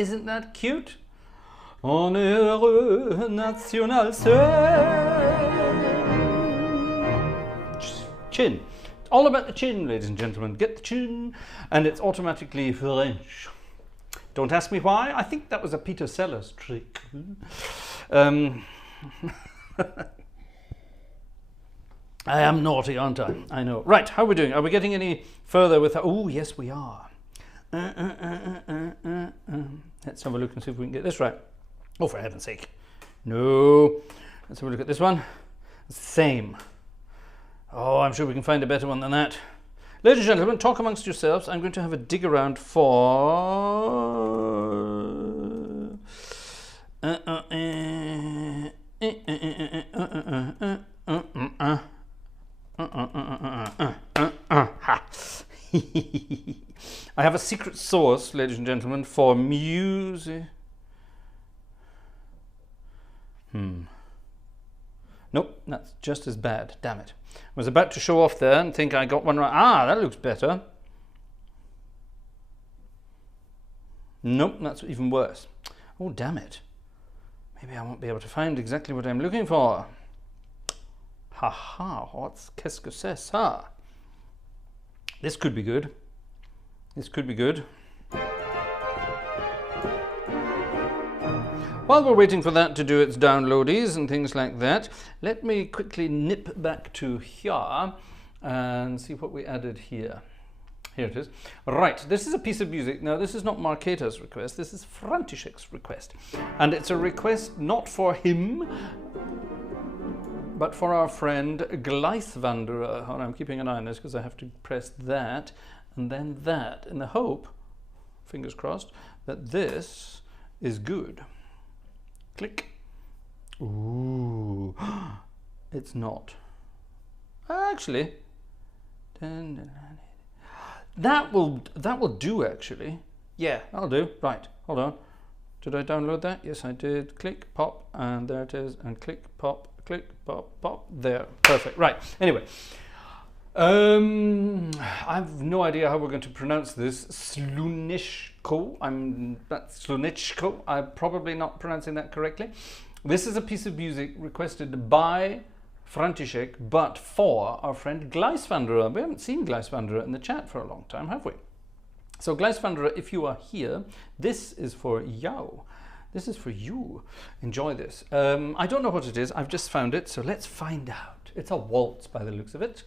Isn't that cute? On est heureux, national chin. It's all about the chin, ladies and gentlemen. Get the chin, and it's automatically French. Don't ask me why. I think that was a Peter Sellers trick. I am naughty, aren't I? I know. Right, how are we doing? Are we getting any further with... Oh, yes, we are. Let's have a look and see if we can get this right. Oh, for heaven's sake. No. Let's have a look at this one. Same. Oh, I'm sure we can find a better one than that. Ladies and gentlemen, talk amongst yourselves. I'm going to have a dig around for... I have a secret sauce, ladies and gentlemen, for music. Nope, that's just as bad. Damn it. I was about to show off there and think I got one right. Ah, that looks better. Nope, that's even worse. Oh, damn it. Maybe I won't be able to find exactly what I'm looking for. Haha, qu'est-ce que c'est ça? This could be good. This could be good. While we're waiting for that to do its downloadies and things like that, let me quickly nip back to here and see what we added here. Here it is. Right, this is a piece of music. Now, this is not Marketa's request, this is František's request. And it's a request not for him, but for our friend Gleiswanderer. And I'm keeping an eye on this because I have to press that and then that in the hope, fingers crossed, that this is good. Click. Ooh, it's not. Actually, that will do actually. Yeah, that'll do. Right, hold on. Did I download that? Yes, I did. Click, pop, and there it is. And click, pop, pop. There, perfect. Right. Anyway, I have no idea how we're going to pronounce this. Slunishko. That's Slunishko. I'm probably not pronouncing that correctly. This is a piece of music requested by František, but for our friend Gleiswanderer. We haven't seen Gleiswanderer in the chat for a long time, have we? So Gleiswanderer, if you are here, this is for you. This is for you. Enjoy this. I don't know what it is. I've just found it, so let's find out. It's a waltz by the looks of it.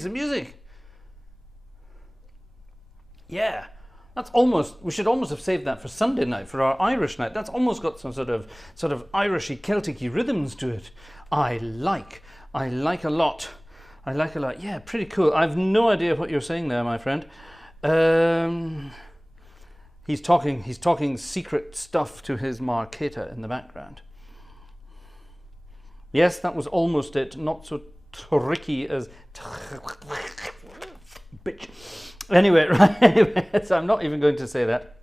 piece of music. Yeah. That's almost, we should almost have saved that for Sunday night, for our Irish night. That's almost got some sort of Irishy, Celtic-y rhythms to it. I like a lot. I like a lot. Yeah, pretty cool. I've no idea what you're saying there, my friend. He's talking secret stuff to his marcator in the background. Yes, that was almost it. Not so tricky as bitch. Anyway, right, so I'm not even going to say that.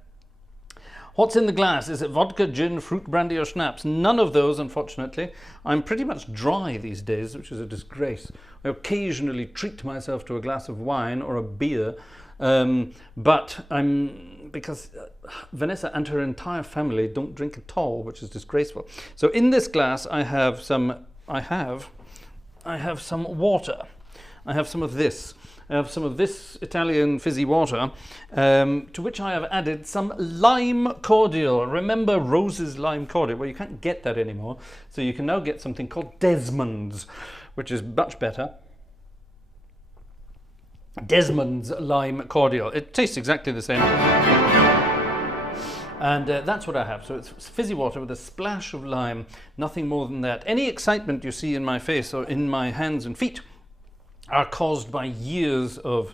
What's in the glass? Is it vodka, gin, fruit brandy or schnapps? None of those, unfortunately. I'm pretty much dry these days, which is a disgrace. I occasionally treat myself to a glass of wine or a beer, but because Vanessa and her entire family don't drink at all, which is disgraceful. So in this glass I have some water. I have some of this. I have some of this Italian fizzy water, to which I have added some lime cordial. Remember Rose's lime cordial? Well, you can't get that anymore, so you can now get something called Desmond's, which is much better. Desmond's lime cordial. It tastes exactly the same. And that's what I have. So it's fizzy water with a splash of lime, nothing more than that. Any excitement you see in my face or in my hands and feet are caused by years of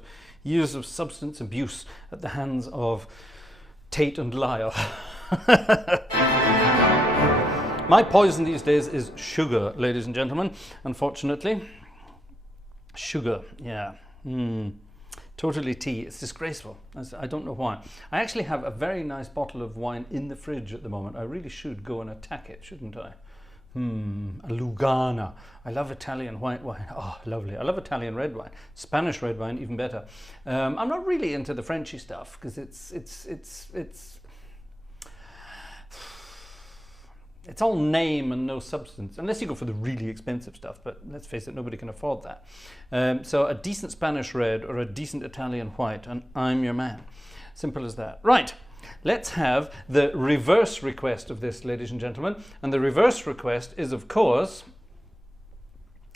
substance abuse at the hands of Tate and Lyle. My poison these days is sugar, ladies and gentlemen, unfortunately. Sugar, yeah. Totally tea. It's disgraceful. I don't know why. I actually have a very nice bottle of wine in the fridge at the moment. I really should go and attack it, shouldn't I? A Lugana. I love Italian white wine. Oh, lovely. I love Italian red wine. Spanish red wine, even better. I'm not really into the Frenchy stuff because it's all name and no substance, unless you go for the really expensive stuff, but let's face it, nobody can afford that. So a decent Spanish red or a decent Italian white, and I'm your man. Simple as that. Right. Let's have the reverse request of this, ladies and gentlemen. And the reverse request is, of course,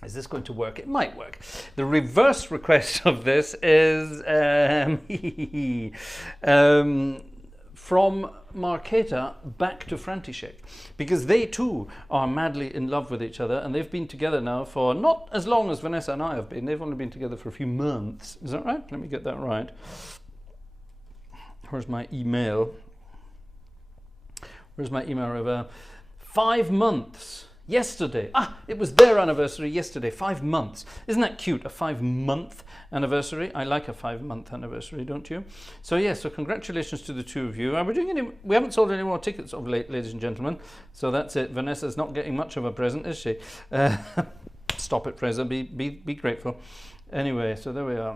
is this going to work? It might work. The reverse request of this is from Marketa back to František, because they too are madly in love with each other, and they've been together now for not as long as Vanessa and I have been. They've only been together for a few months. Is that right? Let me get that right. Where's my email? Where's my email over? 5 months. Yesterday. It was their anniversary yesterday. 5 months. Isn't that cute? A 5-month anniversary. I like a 5-month anniversary, don't you? So yeah, so congratulations to the two of you. We haven't sold any more tickets of late, ladies and gentlemen. So that's it. Vanessa's not getting much of a present, is she? Stop it, Fraser. Be grateful. Anyway, so there we are.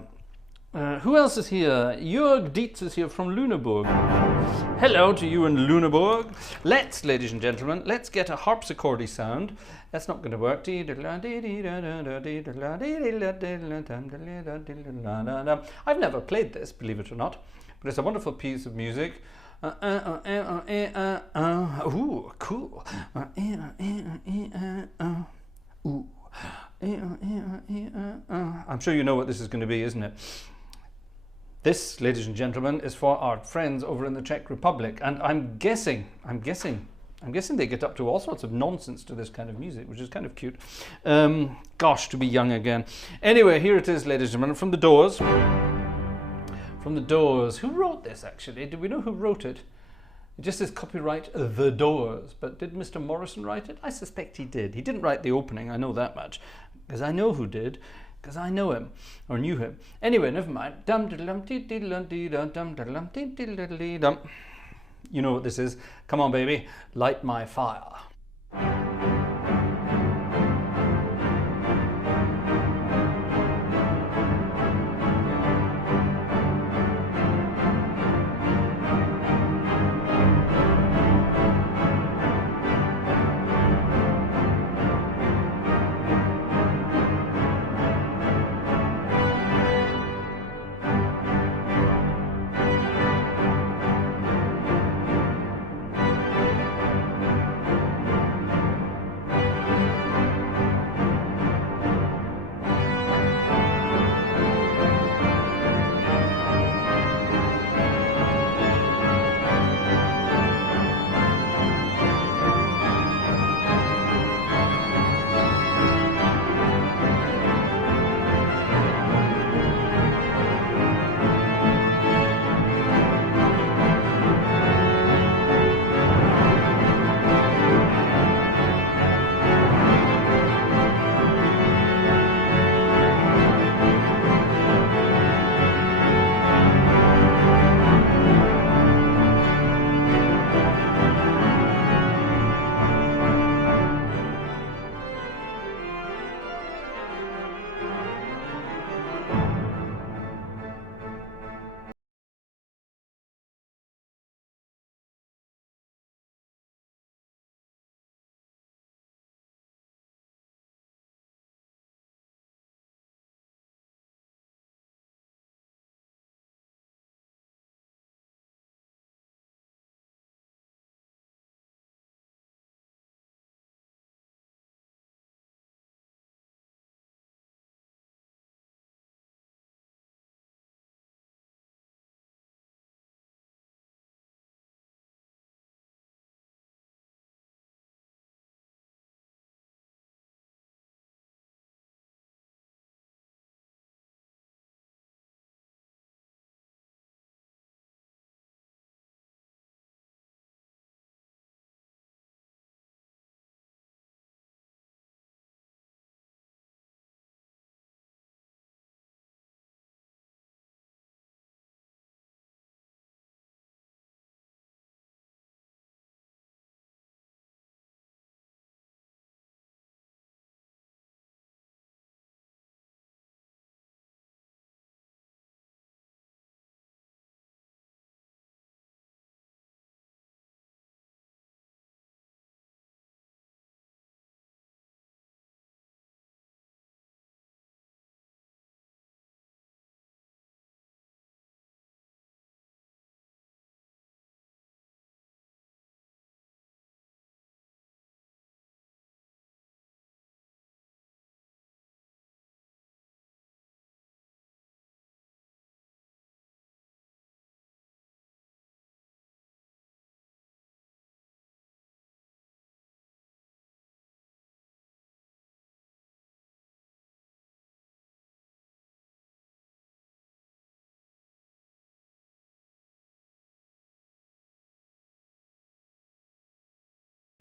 Who else is here? Jörg Dietz is here from Lüneburg. Hello to you in Lüneburg. Let's, ladies and gentlemen, let's get a harpsichordy sound. That's not going to work. I've never played this, believe it or not, but it's a wonderful piece of music. Ooh, cool. Ooh. I'm sure you know what this is going to be, isn't it? This, ladies and gentlemen, is for our friends over in the Czech Republic, and I'm guessing they get up to all sorts of nonsense to this kind of music, which is kind of cute. Gosh, to be young again. Anyway, here it is, ladies and gentlemen, from the Doors. From the Doors. Who wrote this, actually? Do we know who wrote it? It just says copyright The Doors, but did Mr. Morrison write it? I suspect he did. He didn't write the opening, I know that much, because I know who did, because I know him, or knew him. Anyway, never mind. You know what this is. Come on, baby, light my fire.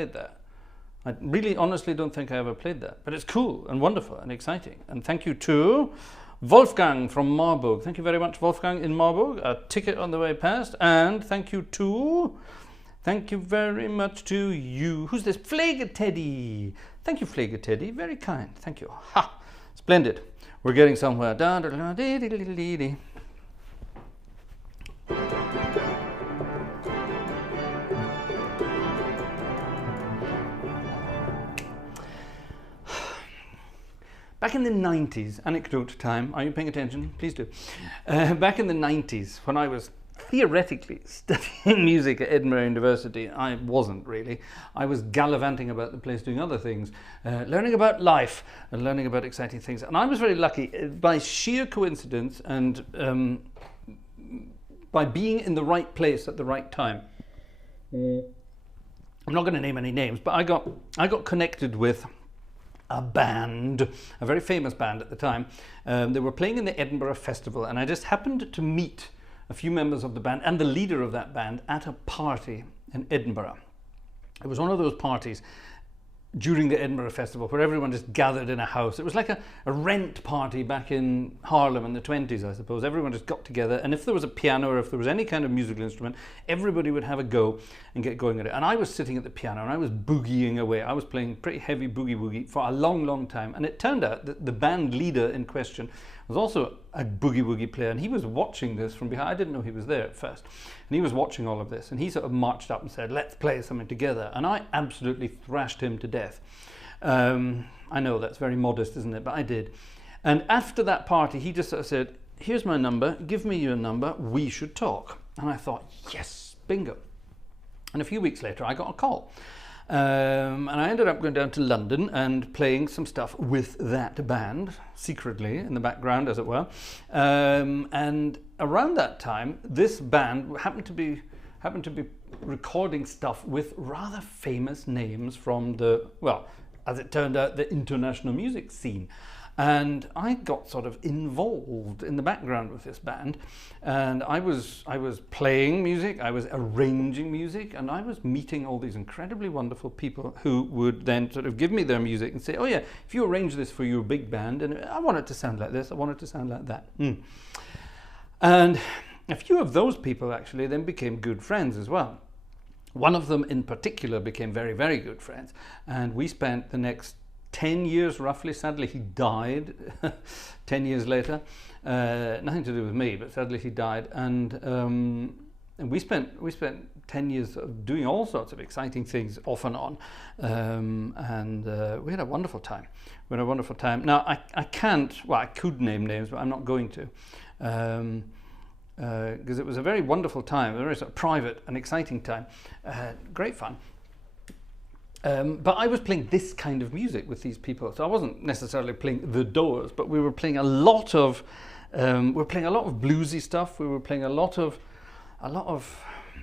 that. I really honestly don't think I ever played that, but it's cool and wonderful and exciting. And thank you to Wolfgang from Marburg. Thank you very much, Wolfgang in Marburg. A ticket on the way past. And thank you very much to you. Who's this? Pflege Teddy. Thank you, Pflege Teddy. Very kind. Thank you. Ha! Splendid. We're getting somewhere. Back in the 90s, anecdote time, are you paying attention? Please do. Back in the 90s, when I was theoretically studying music at Edinburgh University, I wasn't really. I was gallivanting about the place doing other things, learning about life and learning about exciting things. And I was very lucky by sheer coincidence and by being in the right place at the right time. I'm not going to name any names, but I got connected with a band, a very famous band at the time. They were playing in the Edinburgh Festival, and I just happened to meet a few members of the band and the leader of that band at a party in Edinburgh. It was one of those parties during the Edinburgh Festival where everyone just gathered in a house. It was like a rent party back in Harlem in the 20s, I suppose. Everyone just got together, and if there was a piano or if there was any kind of musical instrument, everybody would have a go and get going at it. And I was sitting at the piano and I was boogieing away. I was playing pretty heavy boogie woogie for a long, long time. And it turned out that the band leader in question was also a boogie woogie player, and he was watching this from behind. I didn't know he was there at first. And he was watching all of this, and he sort of marched up and said, let's play something together. And I absolutely thrashed him to death. I know that's very modest, isn't it? But I did. And after that party, he just sort of said, here's my number, give me your number, we should talk. And I thought, yes, bingo. And a few weeks later, I got a call. And I ended up going down to London and playing some stuff with that band, secretly, in the background, as it were. And around that time, this band happened to be recording stuff with rather famous names from the, well, as it turned out, the international music scene. And I got sort of involved in the background with this band, and I was playing music, I was arranging music, and I was meeting all these incredibly wonderful people who would then sort of give me their music and say, oh yeah, if you arrange this for your big band, and I want it to sound like this, I want it to sound like that. And a few of those people actually then became good friends as well. One of them in particular became very, very good friends, and we spent the next 10 years roughly. Sadly he died 10 years later, nothing to do with me, but sadly he died, and we spent 10 years of doing all sorts of exciting things off and on, and we had a wonderful time. Now I could name names, but I'm not going to, because it was a very wonderful time, a very sort of private and exciting time, great fun. But I was playing this kind of music with these people, so I wasn't necessarily playing The Doors, but we were playing a lot of bluesy stuff. We were playing a lot of,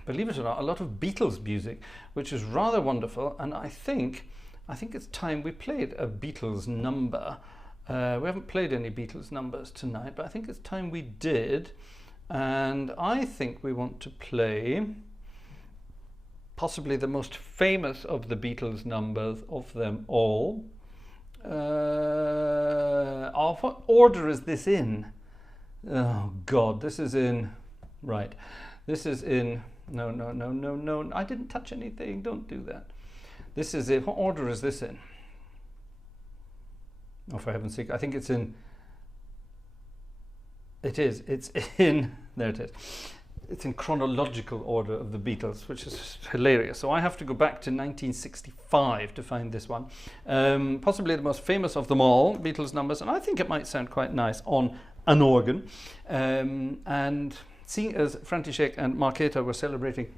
believe it or not, a lot of Beatles music, which is rather wonderful. And I think it's time we played a Beatles number. We haven't played any Beatles numbers tonight, but I think it's time we did. And I think we want to play possibly the most famous of the Beatles numbers of them all. What order is this in? Oh God, this is in, right. This is in, no, I didn't touch anything, don't do that. This is in, what order is this in? Oh, for heaven's sake, I think it's in, it's in, there it is. It's in chronological order of the Beatles, which is hilarious. So I have to go back to 1965 to find this one. Possibly the most famous of them all, Beatles numbers, and I think it might sound quite nice on an organ. And seeing as František and Markéta were celebrating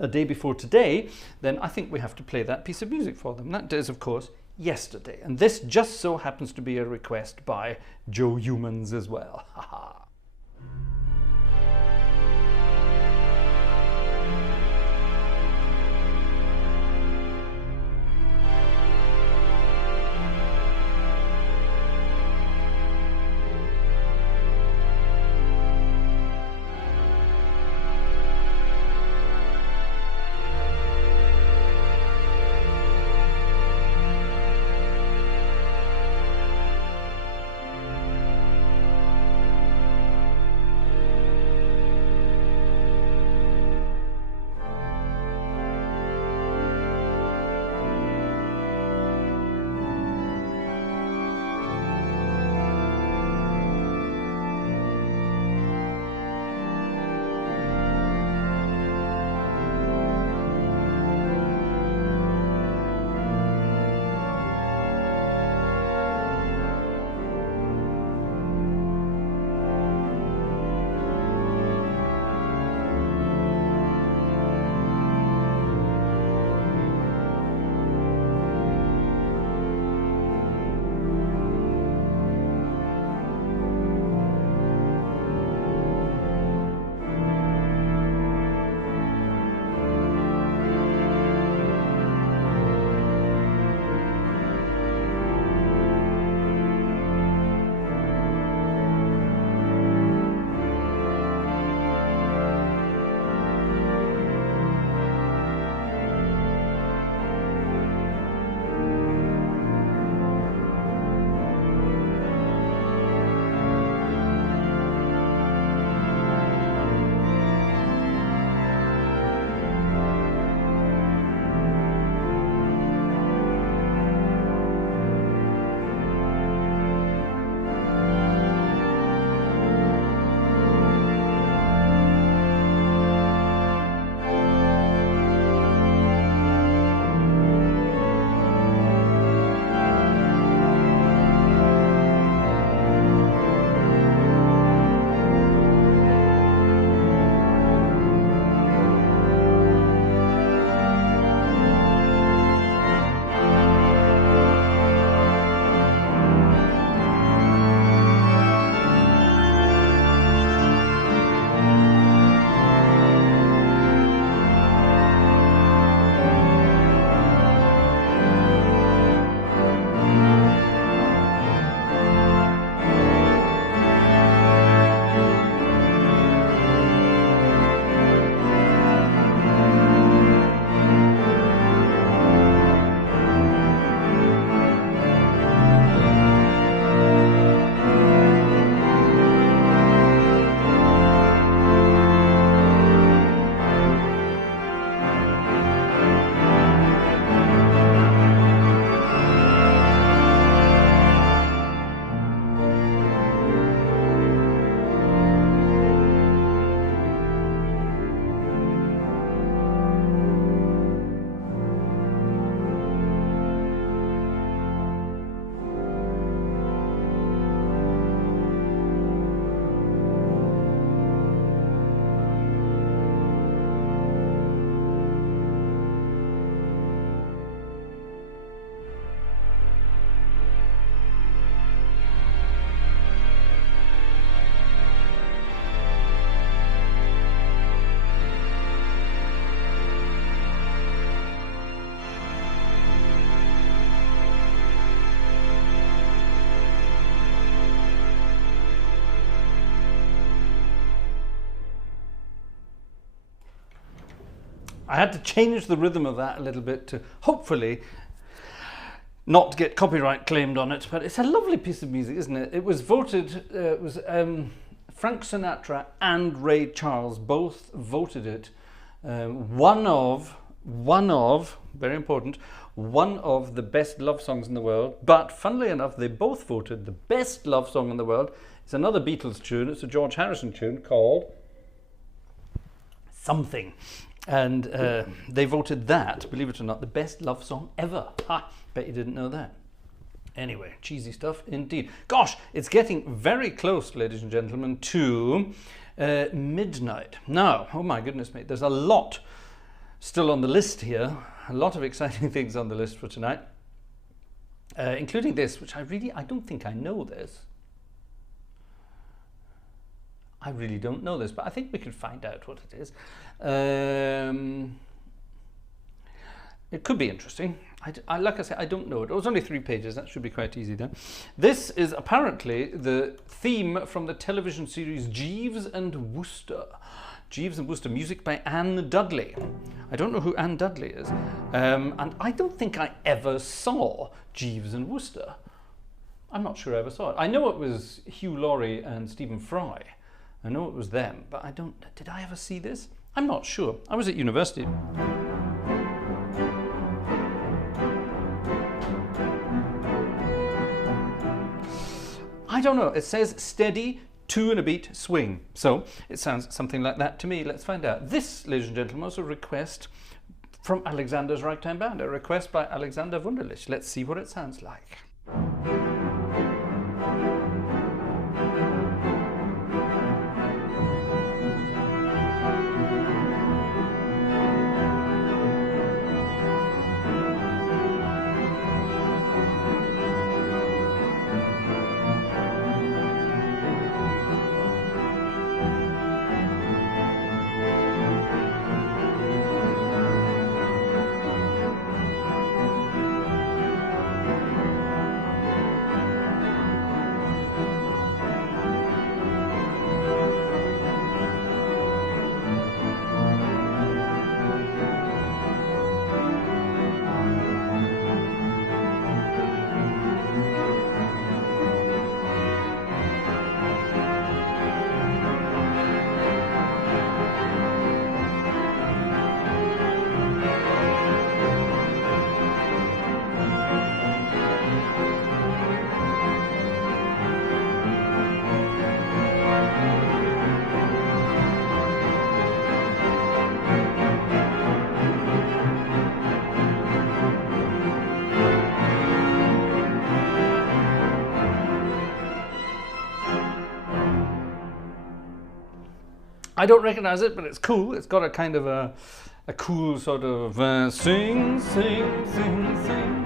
a day before today, then I think we have to play that piece of music for them. That is, of course, Yesterday. And this just so happens to be a request by Joe Humans as well. Haha. I had to change the rhythm of that a little bit to hopefully not get copyright claimed on it, but it's a lovely piece of music, isn't it? It was voted, Frank Sinatra and Ray Charles both voted it one of, very important, one of the best love songs in the world. But funnily enough, they both voted the best love song in the world. It's another Beatles tune. It's a George Harrison tune called Something. And they voted that, believe it or not, the best love song ever. Ha! Bet you didn't know that. Anyway, cheesy stuff indeed. Gosh, it's getting very close, ladies and gentlemen, to midnight. Now, oh my goodness me, there's a lot still on the list here. A lot of exciting things on the list for tonight. Including this, which I don't think I know this. I really don't know this, but I think we could find out what it is. It could be interesting. Like I said, I don't know it. It was only 3 pages. That should be quite easy then. This is apparently the theme from the television series Jeeves and Wooster. Jeeves and Wooster, music by Anne Dudley. I don't know who Anne Dudley is. And I don't think I ever saw Jeeves and Wooster. I'm not sure I ever saw it. I know it was Hugh Laurie and Stephen Fry. I know it was them, but I don't... Did I ever see this? I'm not sure. I was at university. I don't know. It says steady, 2 and a beat swing. So it sounds something like that to me. Let's find out. This, ladies and gentlemen, was a request from Alexander's Ragtime Band. A request by Alexander Wunderlich. Let's see what it sounds like. I don't recognize it, but it's cool. It's got a kind of a cool sort of sing, sing, sing, sing.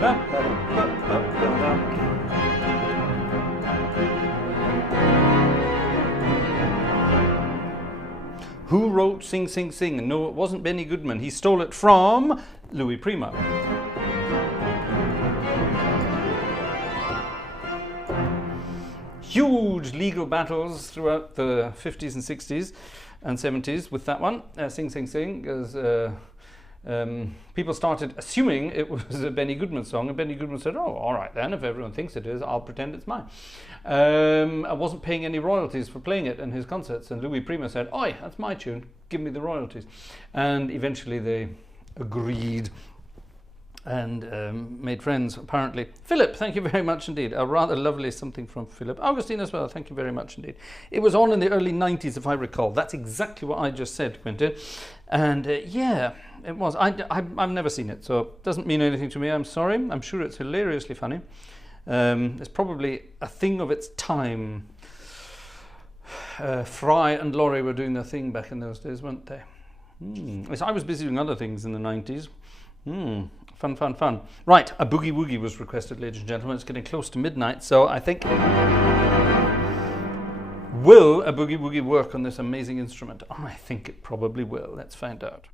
Ba, ba, ba, ba, ba, ba. Who wrote Sing, Sing, Sing? No, it wasn't Benny Goodman. He stole it from Louis Prima. Huge legal battles throughout the 50s and 60s and 70s with that one, Sing, Sing, Sing, because people started assuming it was a Benny Goodman song, and Benny Goodman said, oh, all right then, if everyone thinks it is, I'll pretend it's mine. I wasn't paying any royalties for playing it in his concerts, and Louis Prima said, oi, that's my tune, give me the royalties. And eventually they agreed and made friends, apparently. Philip, thank you very much indeed. A rather lovely something from Philip. Augustine as well, thank you very much indeed. It was on in the early 90s, if I recall. That's exactly what I just said, Quentin. And yeah, it was. I've never seen it, so it doesn't mean anything to me. I'm sorry. I'm sure it's hilariously funny. It's probably a thing of its time. Fry and Laurie were doing their thing back in those days, weren't they? I was busy doing other things in the 90s. Fun, fun, fun. Right, a boogie woogie was requested, ladies and gentlemen. It's getting close to midnight, so I think... Will a boogie woogie work on this amazing instrument? Oh, I think it probably will. Let's find out.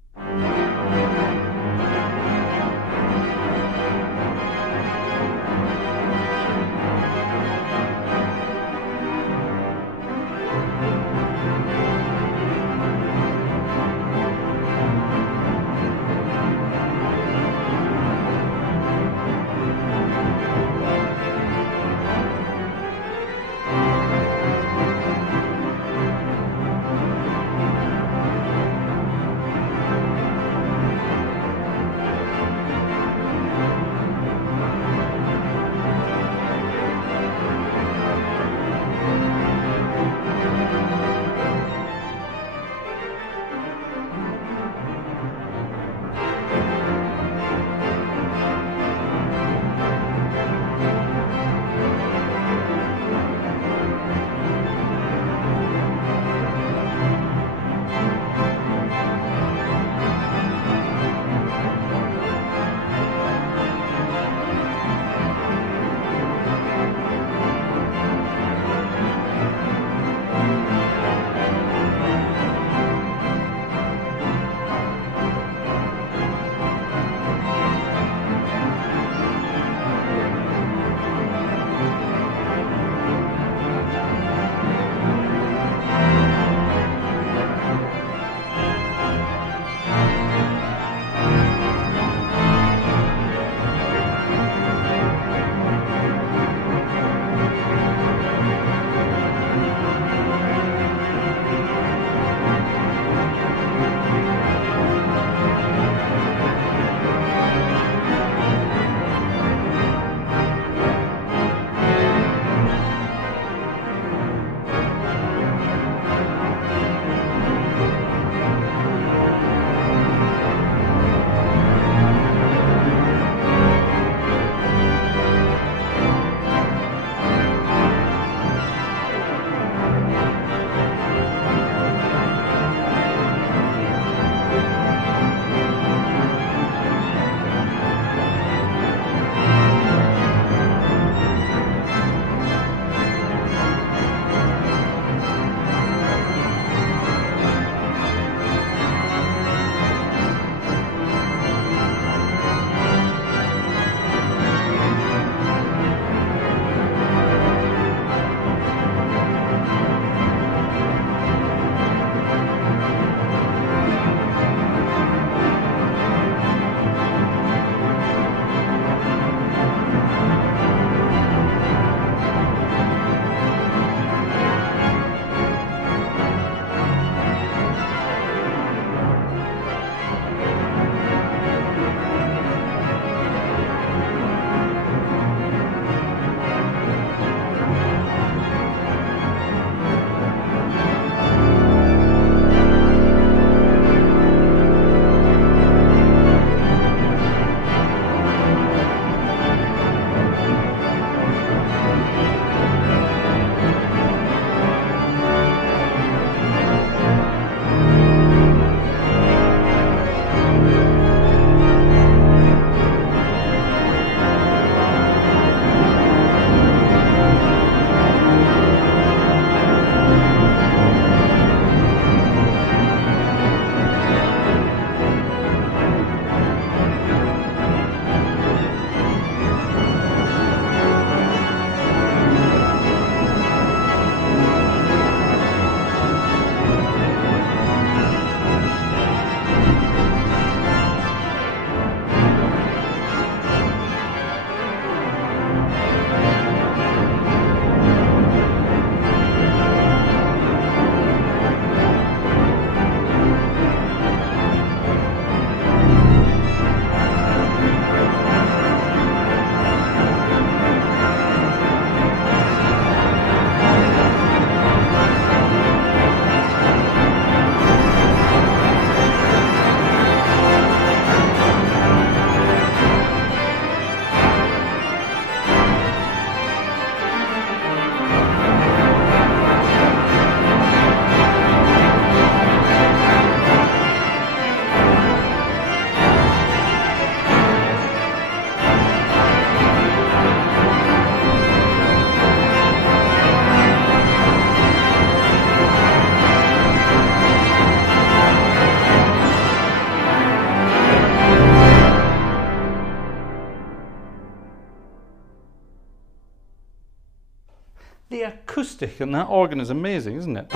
acoustic and that organ is amazing, isn't it?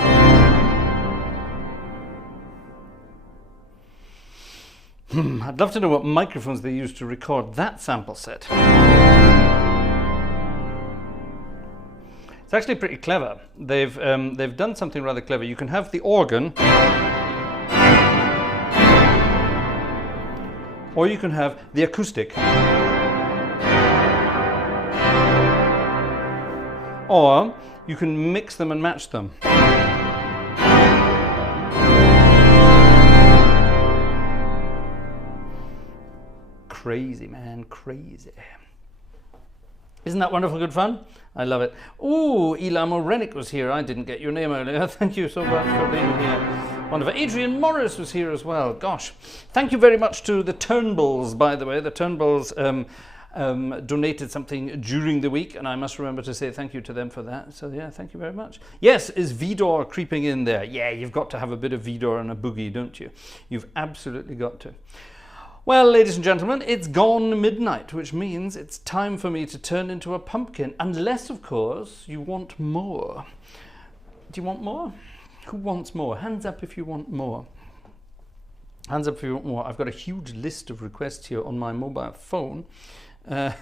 I'd love to know what microphones they use to record that sample set. It's actually pretty clever. They've done something rather clever. You can have the organ, or you can have the acoustic, or you can mix them and match them. Crazy, man, crazy. Isn't that wonderful good fun? I love it. Ooh, Elam Orenic was here. I didn't get your name earlier. Thank you so much for being here. Wonderful. Adrian Morris was here as well. Gosh. Thank you very much to the Turnbulls, by the way. The Turnbulls donated something during the week, and I must remember to say thank you to them for that. So yeah, thank you very much. Yes, is Vidor creeping in there? Yeah, you've got to have a bit of Vidor and a Boogie, don't you? You've absolutely got to. Well, ladies and gentlemen, it's gone midnight, which means it's time for me to turn into a pumpkin. Unless, of course, you want more. Do you want more? Who wants more? Hands up if you want more. Hands up if you want more. I've got a huge list of requests here on my mobile phone. And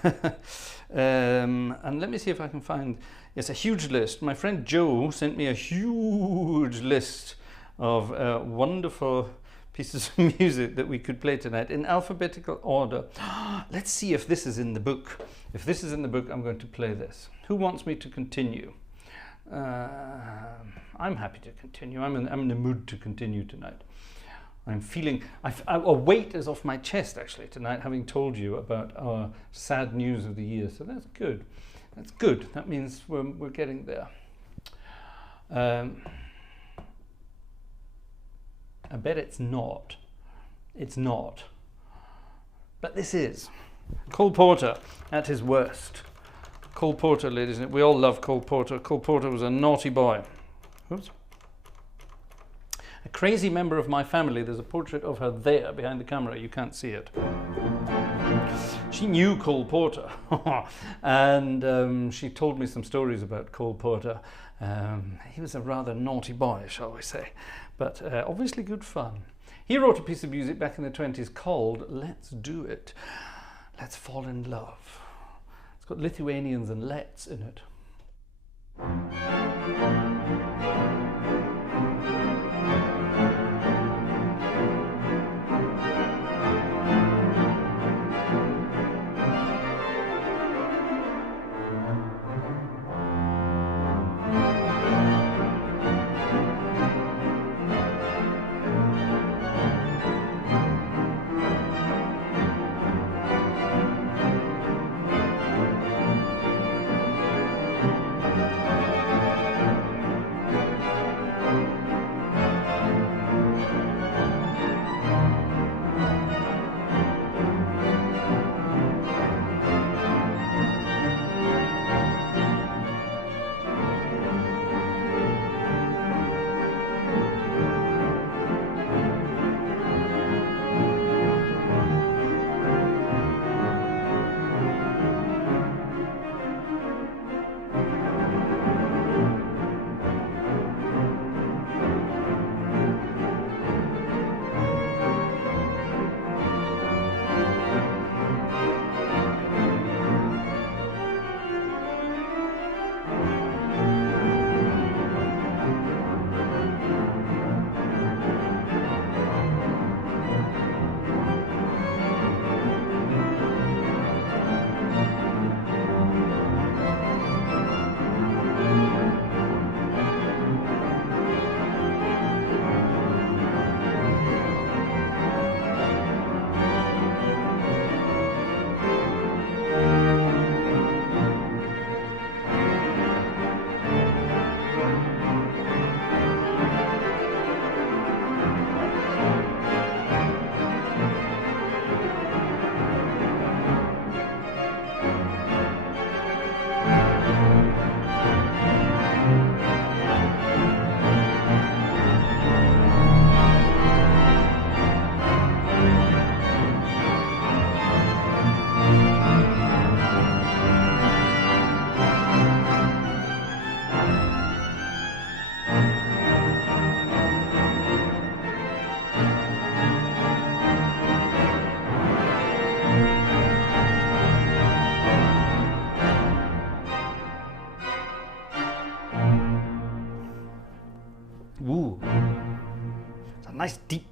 let me see if I can find... Yes, a huge list. My friend Joe sent me a huge list of wonderful pieces of music that we could play tonight in alphabetical order. Let's see if this is in the book. If this is in the book, I'm going to play this. Who wants me to continue? I'm happy to continue. I'm in the mood to continue tonight. I'm feeling, a weight is off my chest actually tonight, having told you about our sad news of the year. So that's good. That's good. That means we're getting there. I bet it's not. It's not. But this is. Cole Porter at his worst. Cole Porter, ladies and gentlemen. We all love Cole Porter. Cole Porter was a naughty boy. Oops. A crazy member of my family. There's a portrait of her there behind the camera. You can't see it. She knew Cole Porter. And she told me some stories about Cole Porter. He was a rather naughty boy, shall we say. But obviously good fun. He wrote a piece of music back in the 20s called Let's Do It. Let's Fall in Love. It's got Lithuanians and Let's in it. nice deep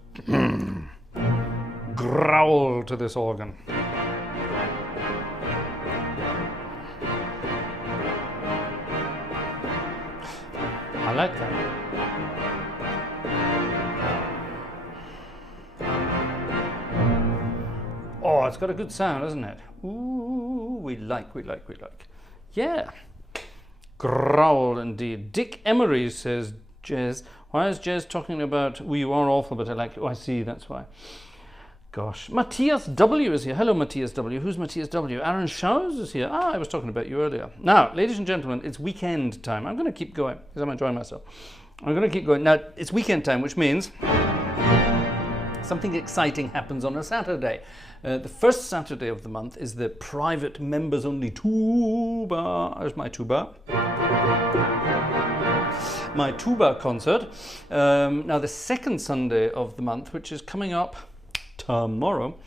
growl to this organ. I like that. Oh, it's got a good sound, hasn't it? Ooh, we like. Yeah. Growl indeed. Dick Emery says, Jez, why is Jez talking about, well, you are awful, but I like it. Oh, I see, that's why. Gosh. Matthias W is here. Hello, Matthias W. Who's Matthias W? Aaron Showers is here. Ah, I was talking about you earlier. Now, ladies and gentlemen, it's weekend time. I'm going to keep going because I'm enjoying myself. I'm going to keep going. Now, it's weekend time, which means something exciting happens on a Saturday. The first Saturday of the month is the private members-only tuba. There's my tuba. My tuba concert. Now, the second Sunday of the month, which is coming up tomorrow,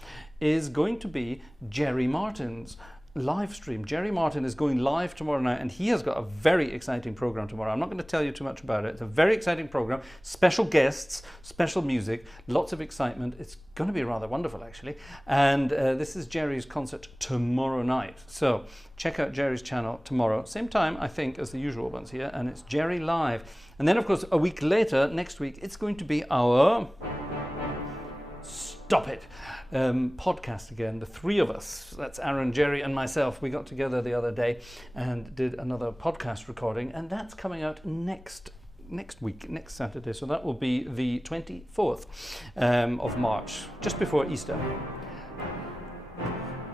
is going to be Jerry Martin's live stream. Jerry Martin is going live tomorrow night, and he has got a very exciting program tomorrow. I'm not going to tell you too much about it. It's a very exciting program, special guests, special music, lots of excitement. It's going to be rather wonderful, actually. And this is Jerry's concert tomorrow night. So check out Jerry's channel tomorrow, same time, I think, as the usual ones here, and it's Jerry Live. And then, of course, a week later, next week, it's going to be our Stop It podcast again. The three of us, that's Aaron, Jerry and myself, we got together the other day and did another podcast recording, and that's coming out next week, next Saturday. So that will be the 24th of March, just before Easter.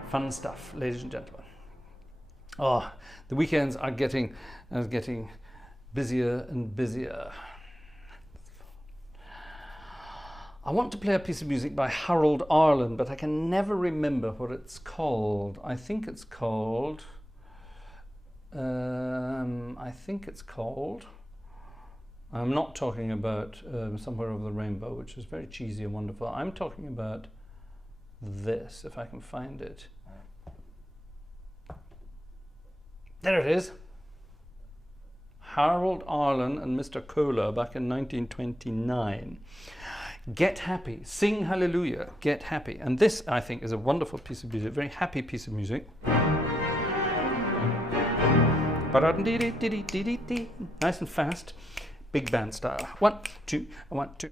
Fun stuff, ladies and gentlemen. Oh, the weekends are getting busier and busier. I want to play a piece of music by Harold Arlen, but I can never remember what it's called. I think it's called, I'm not talking about Somewhere Over the Rainbow, which is very cheesy and wonderful. I'm talking about this, if I can find it. There it is. Harold Arlen and Mr. Kohler back in 1929. Get happy, sing hallelujah, get happy. And this, I think, is a wonderful piece of music, very happy piece of music. Nice and fast, big band style. 1, 2, 1, 2.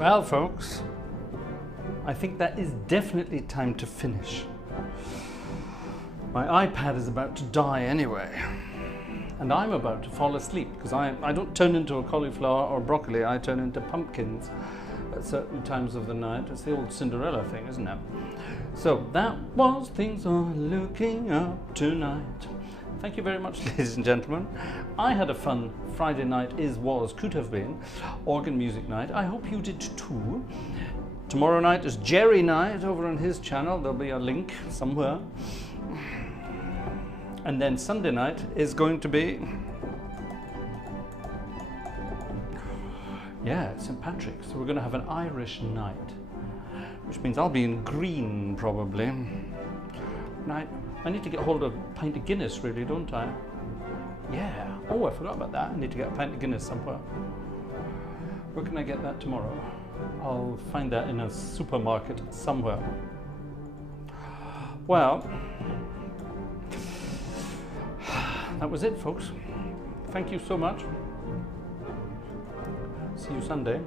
Well, folks, I think that is definitely time to finish. My iPad is about to die anyway, and I'm about to fall asleep because I don't turn into a cauliflower or broccoli, I turn into pumpkins at certain times of the night. It's the old Cinderella thing, isn't it? So that was Things Are Looking Up Tonight. Thank you very much, ladies and gentlemen. I had a fun Friday night, could have been, organ music night. I hope you did too. Tomorrow night is Jerry night over on his channel. There'll be a link somewhere. And then Sunday night is going to be, yeah, St. Patrick's. So we're going to have an Irish night, which means I'll be in green probably. Right. I need to get hold of a pint of Guinness, really, don't I? Yeah. Oh, I forgot about that. I need to get a pint of Guinness somewhere. Where can I get that tomorrow? I'll find that in a supermarket somewhere. Well, that was it, folks. Thank you so much. See you Sunday.